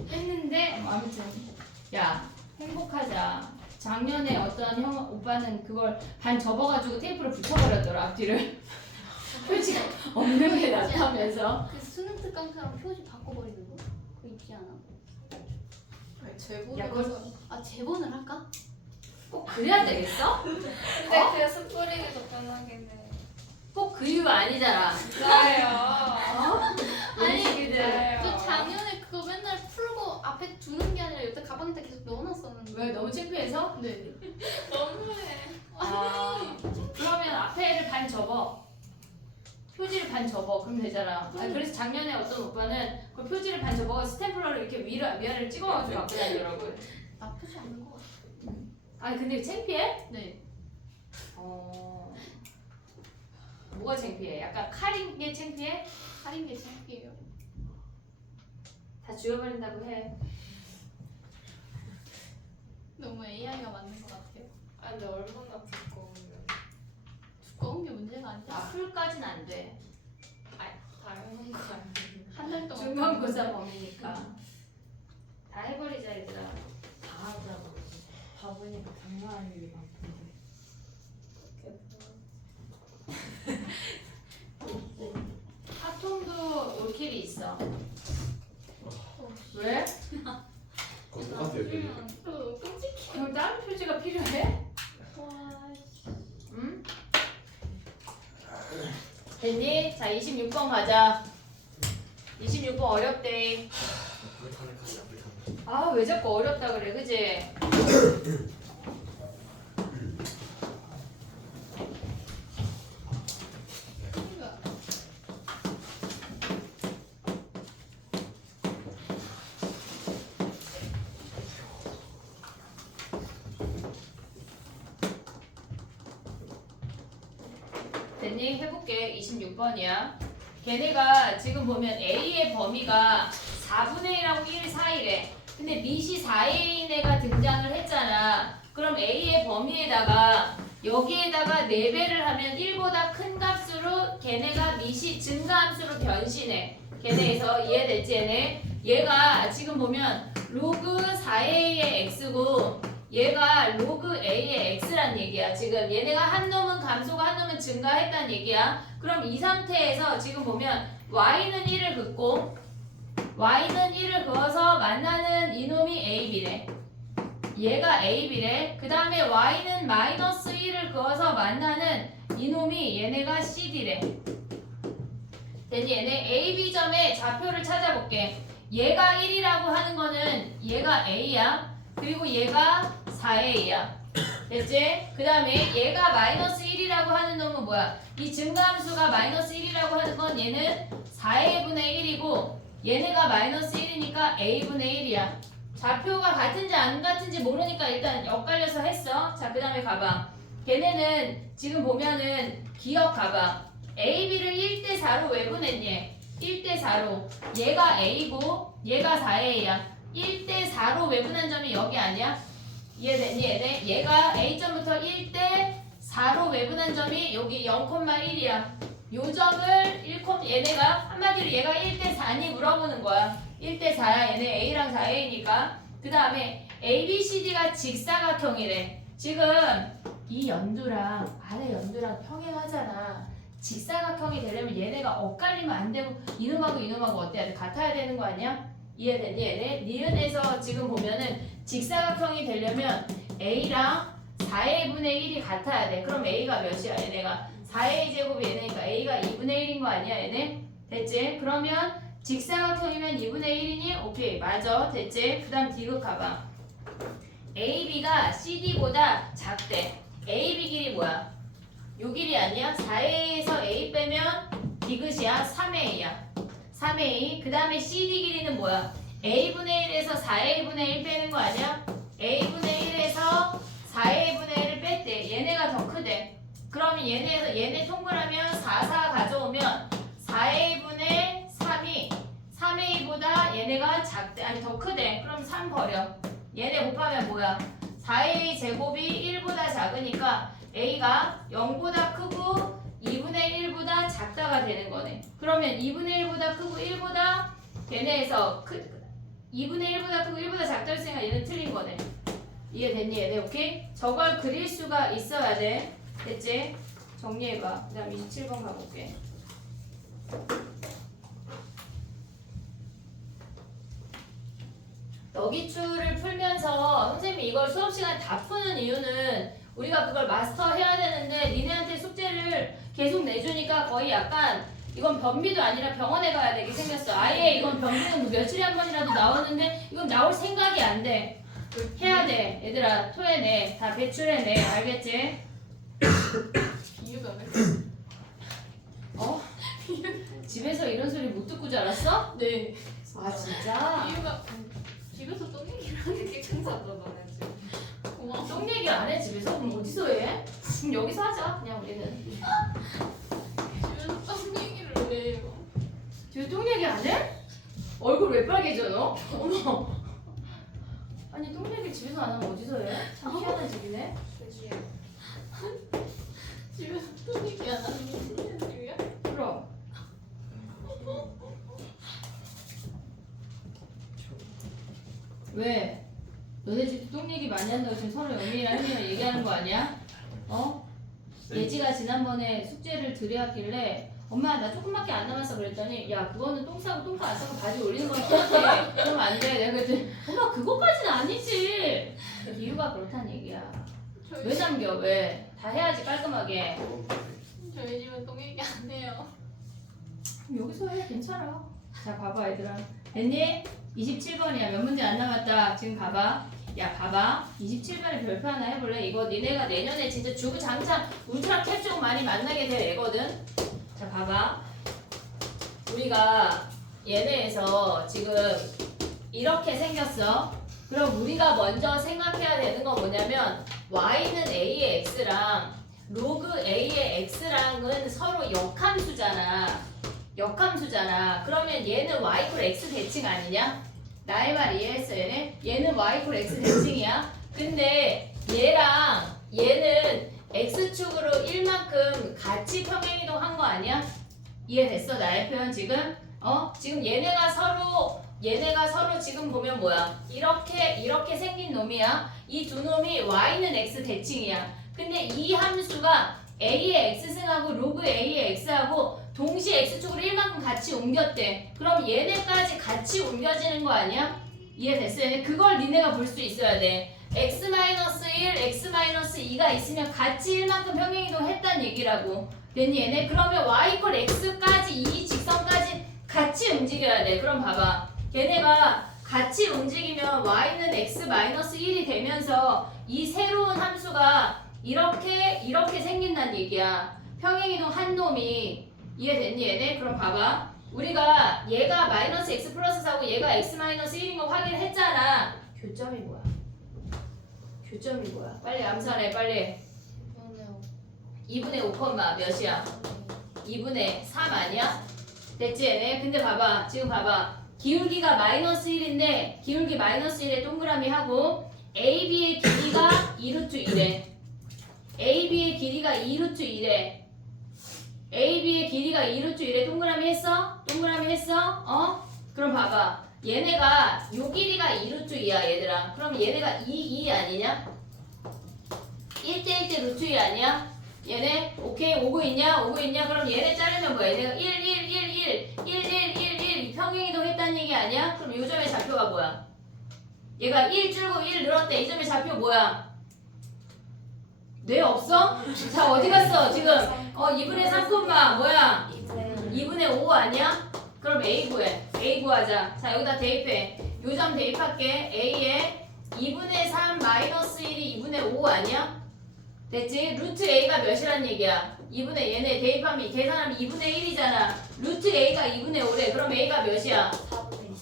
했는데 아무튼 야 행복하자. 작년에 어떤 형 오빠는 그걸 반 접어가지고 테이프로 붙여버렸더라 앞뒤를. 표지가 없는 게 낫다면서. 그 수능 특강처럼 표지 바꿔버리는 거? 그거 있지 않아? 아니 제보를 야, 그걸- 해서 아 재본을 할까? 꼭 그래야 되겠어? 근데 그냥 스프링이 더 편하긴 해 꼭 그 이유 아니잖아. 맞아요 아니 걔들 저 작년에 그거 맨날 풀고 앞에 두는 게 아니라 여태 가방에다 계속 넣어놨었는데. 왜 너무 창피해서? 네. 너무해 아 그러면 앞에를 반 접어. 표지를 반 접어. 그럼 되잖아. 아니, 그래서 작년에 어떤 오빠는 그 표지를 반 접어 스탬플러를 이렇게 위아래를 찍어가지고 갖고 다니더라고요. 나쁘지 않은 것 같아. 아니 근데 창피해? 네. 뭐가 창피해? 약간 칼인 게 창피해? 할인 게 창피해요. 다 죽여버린다고 해. 너무 AI가 맞는 것 같아요. 아 근데 얼마나 두꺼우면 두꺼운 게 문제가 아니야. 아 풀까진 안 돼. 당연한 거 아니에요 한 달 동안. 중간고사 범위니까. 다 해버리자 얘들아. 다 하더라고 바보니까 장난할 일이 많던데 핫통도 올킬이 있어. 왜? 그거 똑같아요. 표지. 너무 끔찍해. 그럼 다른 표지가 필요해? 와. 응? 됐니? 자 26번 가자. 26번 어렵대. 불타는 칸이야 불타는. 아 왜 자꾸 어렵다 그래 그지? 그러니까 됐니? 해볼게. 26번이야. 걔네가 지금 보면 A의 범위가 4분의 1하고 1 사이래. 근데 밑이 4인 애가 등장을 했잖아. 그럼 A의 범위에다가 여기에다가 4배를 하면 1보다 큰 값으로 걔네가 밑이 증가함수로 변신해. 걔네에서 이해됐지 얘네? 얘가 지금 보면 로그 4a의 x고 얘가 로그 a의 x란 얘기야. 지금 얘네가 한 놈은 감소가 한 놈은 증가했단 얘기야. 그럼 이 상태에서 지금 보면 y는 1을 긋고 y는 1을 그어서 만나는 이놈이 ab래. 얘가 ab래. 그 다음에 y는 마이너스 1을 그어서 만나는 이놈이 얘네가 cd래. 됐니? 얘네 A, B점의 좌표를 찾아볼게. 얘가 1이라고 하는 거는 얘가 A야. 그리고 얘가 4A야. 됐지? 그 다음에 얘가 마이너스 1이라고 하는 놈은 뭐야? 이 증가함수가 마이너스 1이라고 하는 건 얘는 4A분의 1이고 얘네가 마이너스 1이니까 A분의 1이야. 좌표가 같은지 안 같은지 모르니까 일단 엇갈려서 했어. 자, 그 다음에 가봐. 걔네는 지금 보면은 기억가봐. A, B를 1대4로 왜 보냈니? 1대4로. 얘가 A고 얘가 4A야. 1대4로 외분한 점이 여기 아니야? 이해됐니 얘네? 얘가 A점부터 1대4로 외분한 점이 여기 0,1이야. 요 점을 1, 얘네가 한마디로 얘가 1대4니 물어보는 거야. 1대4야. 얘네 A랑 4A니까. 그 다음에 ABCD가 직사각형이래. 지금 이 연두랑 아래 연두랑 평행하잖아. 직사각형이 되려면 얘네가 엇갈리면 안 되고 이놈하고 이놈하고 어때야 돼? 같아야 되는 거 아니야? 이해됐니 얘네? 니은에서 지금 보면은 직사각형이 되려면 A랑 4A분의 1이 같아야 돼. 그럼 A가 몇이야 얘네가? 4A 제곱이 얘네니까 A가 2분의 1인 거 아니야 얘네? 됐지? 그러면 직사각형이면 2분의 1이니? 오케이 맞아 됐지? 그 다음 디귿 가봐. AB가 CD보다 작대. AB 길이 뭐야? 요 길이 아니야? 4A에서 A 빼면 디귿이야 3A야 3A. 그 다음에 CD 길이는 뭐야? A분의 1에서 4A분의 1 빼는 거 아니야? A분의 1에서 4A분의 1을 뺐대. 얘네가 더 크대. 그러면 얘네 통분하면 4, 4 가져오면 4A분의 3이 3A보다 얘네가 작대. 아니 더 크대. 그럼 3 버려. 얘네 곱하면 뭐야? 4A 제곱이 1보다 작으니까 A가 0보다 크고 2분의 1보다 작다가 되는 거네. 그러면 2분의 1보다 크고 1보다 걔네에서 2분의 1보다 크고 1보다 작다 했으니까 얘는 틀린 거네. 이해됐니 얘네? 오케이? 저걸 그릴 수가 있어야 돼. 됐지? 정리해봐. 그 다음 27번 가볼게. 너기추를 풀면서 선생님이 이걸 수업 시간에 다 푸는 이유는 우리가 그걸 마스터해야 되는데 니네한테 숙제를 계속 내주니까 거의 약간 이건 변비도 아니라 병원에 가야 되게 생겼어. 아예 이건 변비는 뭐 며칠에 한 번이라도 나오는데 이건 나올 생각이 안 돼. 해야 돼. 얘들아 토해내. 다 배출해내. 알겠지? 이유가 왜? 어? 집에서 이런 소리 못 듣고 자랐어? 네. 아 진짜? 이유가 집에서 똥 얘기를 하는 게 큰사다 너네 지금. 고마워. 똥 얘기 안 해 집에서? 그럼 어디서 해? 그럼 여기서 하자 그냥 우리는. 집에서 똥 얘기를 왜 해요? 집에 똥 얘기 안 해? 얼굴 왜 빨개져 너? 어머. 아니 똥 얘기 집에서 안 하면 어디서 해? 참 희한한 집이네. 그치. 집에서 똥 얘기 안 하는 게 무슨 소리야? 그럼. 왜? 너네 집도 똥 얘기 많이 한다고 지금 서로 영민이랑 혜민이랑 얘기하는 거 아니야? 어? 예지가 지난번에 숙제를 드렸길래 엄마 나 조금밖에 안 남았어 그랬더니 야 그거는 똥 싸고 똥파 안 싸고 바지 올리는 거랑 똑같아. 그러면 안 돼. 내가 그랬더니 엄마 그거까지는 아니지. 이유가 그렇다는 얘기야. 왜 남겨 왜? 다 해야지 깔끔하게. 저희 집은 똥 얘기 안 해요. 그럼 여기서 해 괜찮아. 자 봐봐 얘들아 됐니? 27번이야 몇 문제 안 남았다. 지금 봐봐. 야 봐봐 27번에 별표 하나 해볼래? 이거 니네가 내년에 진짜 주구장창 울트라 캡처 많이 만나게 될 애거든. 자 봐봐 우리가 얘네에서 지금 이렇게 생겼어. 그럼 우리가 먼저 생각해야 되는 건 뭐냐면 y는 a의 x랑 로그 a의 x랑은 서로 역함수잖아. 역함수잖아. 그러면 얘는 y = x 대칭 아니냐? 나의 말 이해했어 얘네? 얘는 y = x 대칭이야. 근데 얘랑 얘는 x축으로 1만큼 같이 평행이동한 거 아니야? 이해됐어 나의 표현 지금? 지금 얘네가 서로 지금 보면 뭐야? 이렇게 생긴 놈이야. 이 두 놈이 y는 x 대칭이야. 근데 이 함수가 a의 x승하고 로그 a의 x하고 동시에 x축으로 1만큼 같이 옮겼대. 그럼 얘네까지 같이 옮겨지는 거 아니야? 이해됐어? 얘네 그걸 니네가 볼 수 있어야 돼. x-1, x-2가 있으면 같이 1만큼 평행이동 했단 얘기라고. 됐니 얘네? 그러면 y 이퀄 x까지 이 직선까지 같이 움직여야 돼. 그럼 봐봐. 얘네가 같이 움직이면 y는 x-1이 되면서 이 새로운 함수가 이렇게 생긴다는 얘기야. 평행이동 한 놈이. 이해됐니 얘네? 그럼 봐봐. 우리가 얘가 마이너스 x 플러스 4고 얘가 x-1인 거 확인했잖아. 교점이 뭐야? 교점이 뭐야? 빨리 암산해 빨리. 2분의 5, 몇이야? 2분의 3 아니야? 됐지 얘네? 근데 봐봐 지금 봐봐 기울기가 마이너스 1인데 기울기 마이너스 1에 동그라미 하고 AB의 길이가 2루트 1에 AB의 길이가 2루트 1에 AB의 길이가 2루트 1에 동그라미 했어? 동그라미 했어? 어? 그럼 봐봐 얘네가 요 길이가 2루트 2야 얘들아. 그럼 얘네가 2 아니냐? 1대 루트 2 아니야? 얘네 오케이 오고 있냐? 오고 있냐? 그럼 얘네 자르면 뭐야? 얘네가 1 평행이동 했다는 얘기 아니야? 그럼 요 점의 좌표가 뭐야? 얘가 1 줄고 1 늘었대. 이 점의 좌표 뭐야? 뇌 없어? 자 어디 갔어 지금? 2분의 3 뭐야? 2분의 5 아니야? 그럼 A 구해. A 구하자. 자 여기다 대입해. 요 점 대입할게. A에 2분의 3 마이너스 1이 2분의 5 아니야? 됐지? 루트 A가 몇이란 얘기야? 2분의 얘네 대입하면 계산하면 2분의 1이잖아. 루트 A가 2분의 5래. 그럼 A가 몇이야?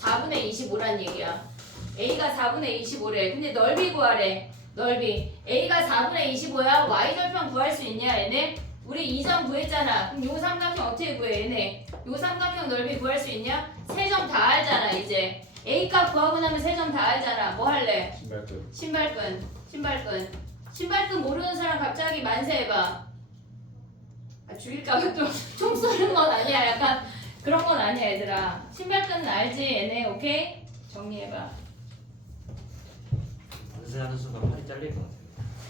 4분의 25란 얘기야. A가 4분의 25래. 근데 넓이 구하래. 넓이. A가 4분의 25야. Y절편 구할 수 있냐 얘네? 우리 2점 구했잖아. 그럼 요 삼각형 어떻게 구해 얘네? 요 삼각형 넓이 구할 수 있냐? 세 점 다 알잖아 이제. A값 구하고 나면 세 점 다 알잖아. 뭐 할래? 신발끈 모르는 사람 갑자기 만세 해봐. 죽일까봐 또 총 쏘는 건 아니야. 약간 그런 건 아니야 얘들아. 신발끈은 알지 얘네. 오케이? 정리해봐. 만세하는 순간 팔이 잘릴 것 같아.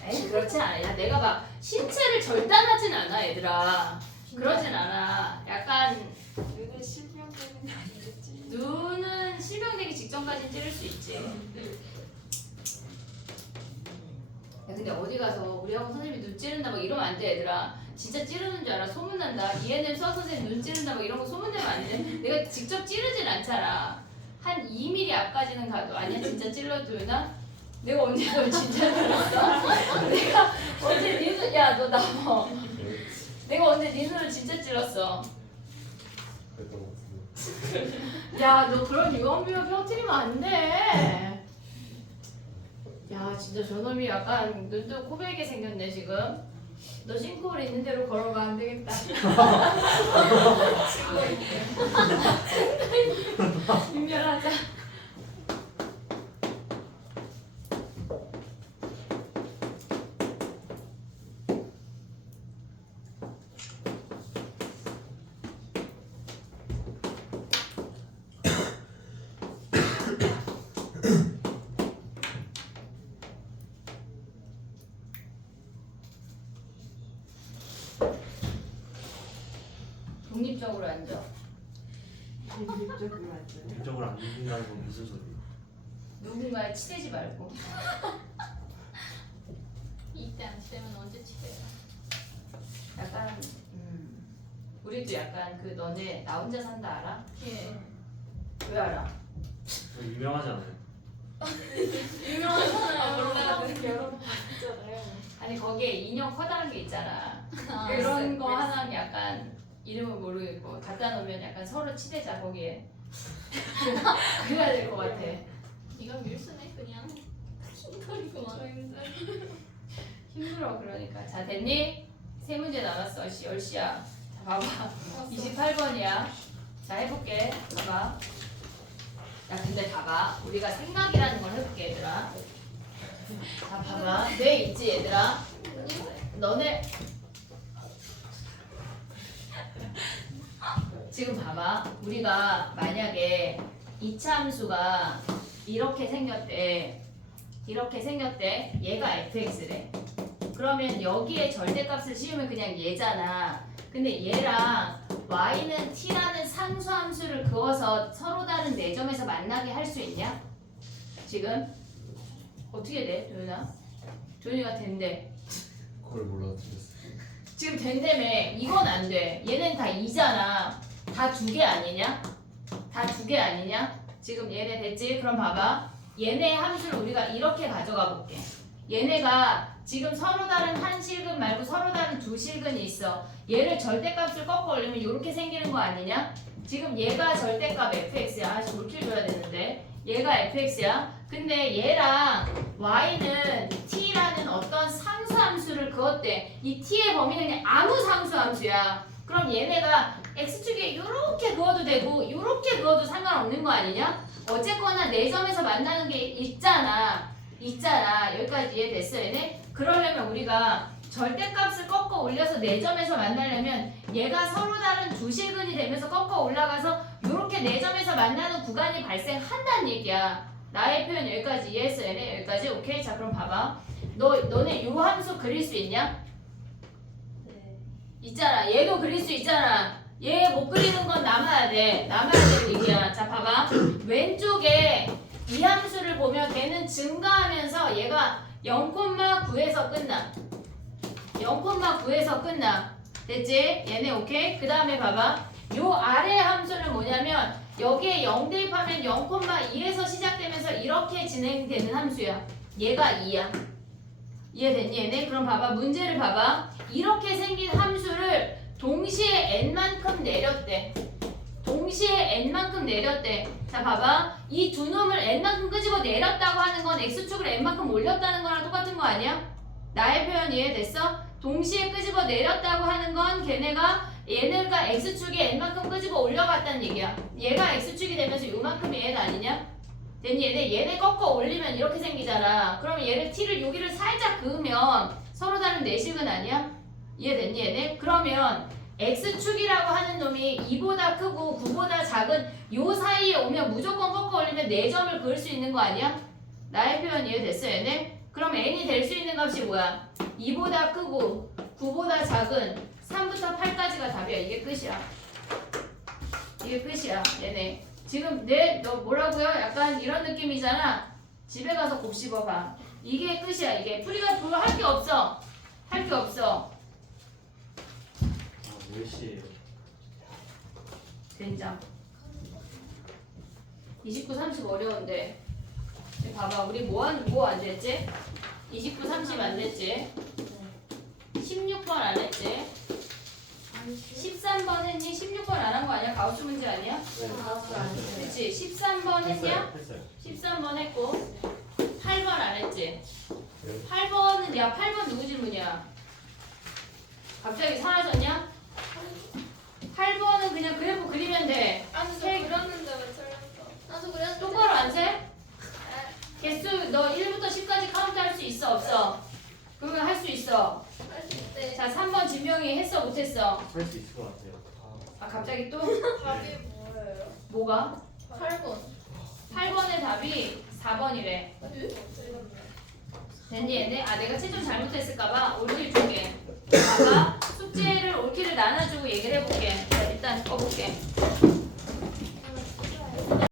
에이 그렇진 않아. 내가 막 신체를 절단하진 않아 얘들아. 그러진 않아. 약간 눈에 실명되는 거 아니겠지? 눈은 실명되기 직전까지 찌를 수 있지. 야, 근데 어디 가서 우리하고 선생님이 눈 찌른다 막 이러면 안 돼 얘들아. 진짜 찌르는 줄 알아. 소문난다. ENM 수학 선생님 눈 찌른다 막 이런 거 소문내면 안 돼. 내가 직접 찌르진 않잖아. 한 2mm 앞까지는 가도 아니야 진짜 찔러주나? 내가 언제 널 진짜 찔렀어? 내가 언제 네 눈, 야 너 나와. 내가 언제 네 눈을 진짜 찔렀어? 그랬던 것 같은데. 야 너 그런 유언비어 펴뜨리면 안 돼. 야 진짜 저놈이 약간 눈도 코베이게 생겼네 지금. 너 싱크홀 있는 대로 걸어가 안 되겠다. 인멸하자. 독립적으로 앉아. 이쪽으로 안 믿는다는 건 무슨 소리야? 누군가에 치대지 말고. 이때 안 치되면 언제 치대요? 약간 우리도 약간 그 너네 나 혼자 산다 알아? 예. 왜 알아? 유명하지 않아요? 유명하잖아요. 몰라요. 여러분 봤잖아요. 아니 거기에 인형 커다란 게 있잖아. 아, 그런 거 하나 약간 이름을 모르겠고 갖다 놓으면 약간 서로 치대자 거기에. 그래야 될 것 같아. 이건 밀수네 그냥. 흰털이구만. 힘들어 그러니까. 자 됐니? 세 문제 남았어. 10시야. 자 봐봐. 28번이야. 자 해볼게. 봐봐. 야 근데 봐봐. 우리가 생각이라는 걸 해볼게 얘들아. 자 봐봐. 뇌 있지 얘들아. 너네 지금 봐봐. 우리가 만약에 이차 함수가 이렇게 생겼대. 얘가 fx래. 그러면 여기에 절대값을 씌우면 그냥 얘잖아. 근데 얘랑 y는 t라는 상수함수를 그어서 서로 다른 4점에서 만나게 할 수 있냐? 지금? 어떻게 돼, 도윤아? 도윤이가 된대. 그걸 몰라주겠어. 지금 된다며. 이건 안 돼. 얘는 다 2잖아. 다 2개 아니냐? 다 2개 아니냐? 지금 얘네 됐지? 그럼 봐봐. 얘네 함수를 우리가 이렇게 가져가 볼게. 얘네가 지금 서로 다른 한 실근 말고 서로 다른 두 실근이 있어. 얘를 절대값을 꺾어 올리면 이렇게 생기는 거 아니냐? 지금 얘가 절대값 fx야. 아, 돌킬 줘야 되는데. 얘가 fx야. 근데 얘랑 y는 t라는 어떤 상수함수를 그었대. 이 t의 범위는 그냥 아무 상수함수야. 그럼 얘네가 x축에 이렇게 그어도 되고 이렇게 그어도 상관없는 거 아니냐? 어쨌거나 4점에서 만나는 게 있잖아. 여기까지 이해됐어 얘네? 그러려면 우리가 절대값을 꺾어 올려서 4점에서 만나려면 얘가 서로 다른 두 실근이 되면서 꺾어 올라가서 이렇게 4점에서 만나는 구간이 발생한다는 얘기야. 나의 표현 여기까지 이해했어 얘네? 여기까지? 오케이? 자 그럼 봐봐. 너네 요 함수 그릴 수 있냐? 네. 있잖아. 얘도 그릴 수 있잖아. 얘 못 그리는 건 남아야 돼. 남아야 되는 얘기야. 자 봐봐. 왼쪽에 이 함수를 보면 걔는 증가하면서 얘가 0,9에서 끝나. 0,9에서 끝나. 됐지? 얘네 오케이? 그 다음에 봐봐. 요 아래 함수는 뭐냐면 여기에 0 대입하면 0,2에서 시작되면서 이렇게 진행되는 함수야. 얘가 2야. 이해됐니 얘네? 그럼 봐봐. 문제를 봐봐. 이렇게 생긴 함수를 동시에 n만큼 내렸대. 동시에 n만큼 내렸대. 자 봐봐. 이 두 놈을 n만큼 끄집어 내렸다고 하는 건 x축을 n만큼 올렸다는 거랑 똑같은 거 아니야? 나의 표현 이해됐어? 동시에 끄집어 내렸다고 하는 건 걔네가 얘네가 x축에 n만큼 끄집어 올려갔다는 얘기야. 얘가 x축이 되면서 요만큼이 n 아니냐? 됐니? 얘네 꺾어 올리면 이렇게 생기잖아. 그러면 얘를 t를 여기를 살짝 그으면 서로 다른 내식은 아니야? 이해됐니 얘네? 그러면 x축이라고 하는 놈이 2보다 크고 9보다 작은 요 사이에 오면 무조건 꺾어 올리면 4점을 그을 수 있는 거 아니야? 나의 표현 이해됐어 얘네? 그럼 n이 될 수 있는 값이 뭐야? 2보다 크고 9보다 작은 3부터 8까지가 답이야. 이게 끝이야. 이게 끝이야 얘네. 지금 너 뭐라고요? 약간 이런 느낌이잖아. 집에 가서 곱씹어봐. 이게 끝이야. 이게 풀이가 별로 할 게 없어. 할 게 없어. 아, 몇 시에요? 된장. 29, 30 어려운데. 지금 봐봐. 우리 뭐 안 됐지? 29, 30 안 됐지? 16번 안 했지? 13번 했니? 16번 안 한 거 아니야? 가우스 문제 아니야? 그치? 13번 했냐? 했어요. 13번 했고 8번 안 했지? 8번은 야 8번 누구 질문이야? 갑자기 사라졌냐? 8번은 그냥 그래프 그리면 돼. 아니 저 그렸는데 왜 틀렸어? 나도 그렸는데. 똑바로 안 세? 개수 너 1부터 10까지 카운트 할 수 있어 없어? 그러면 할 수 있어. 할수 있대. 자 3번 진명이 했어 못했어? 할 수 있을 것 같아요. 아 갑자기 또? 답이 뭐예요? 뭐가? 8번. 8번의 답이 4번이래. 됐니 얘네? 아 내가 채점 잘못했을까봐 올킬 줄게. 봐봐 숙제를 올킬을 나눠주고 얘기를 해볼게. 자, 일단 꺼볼게.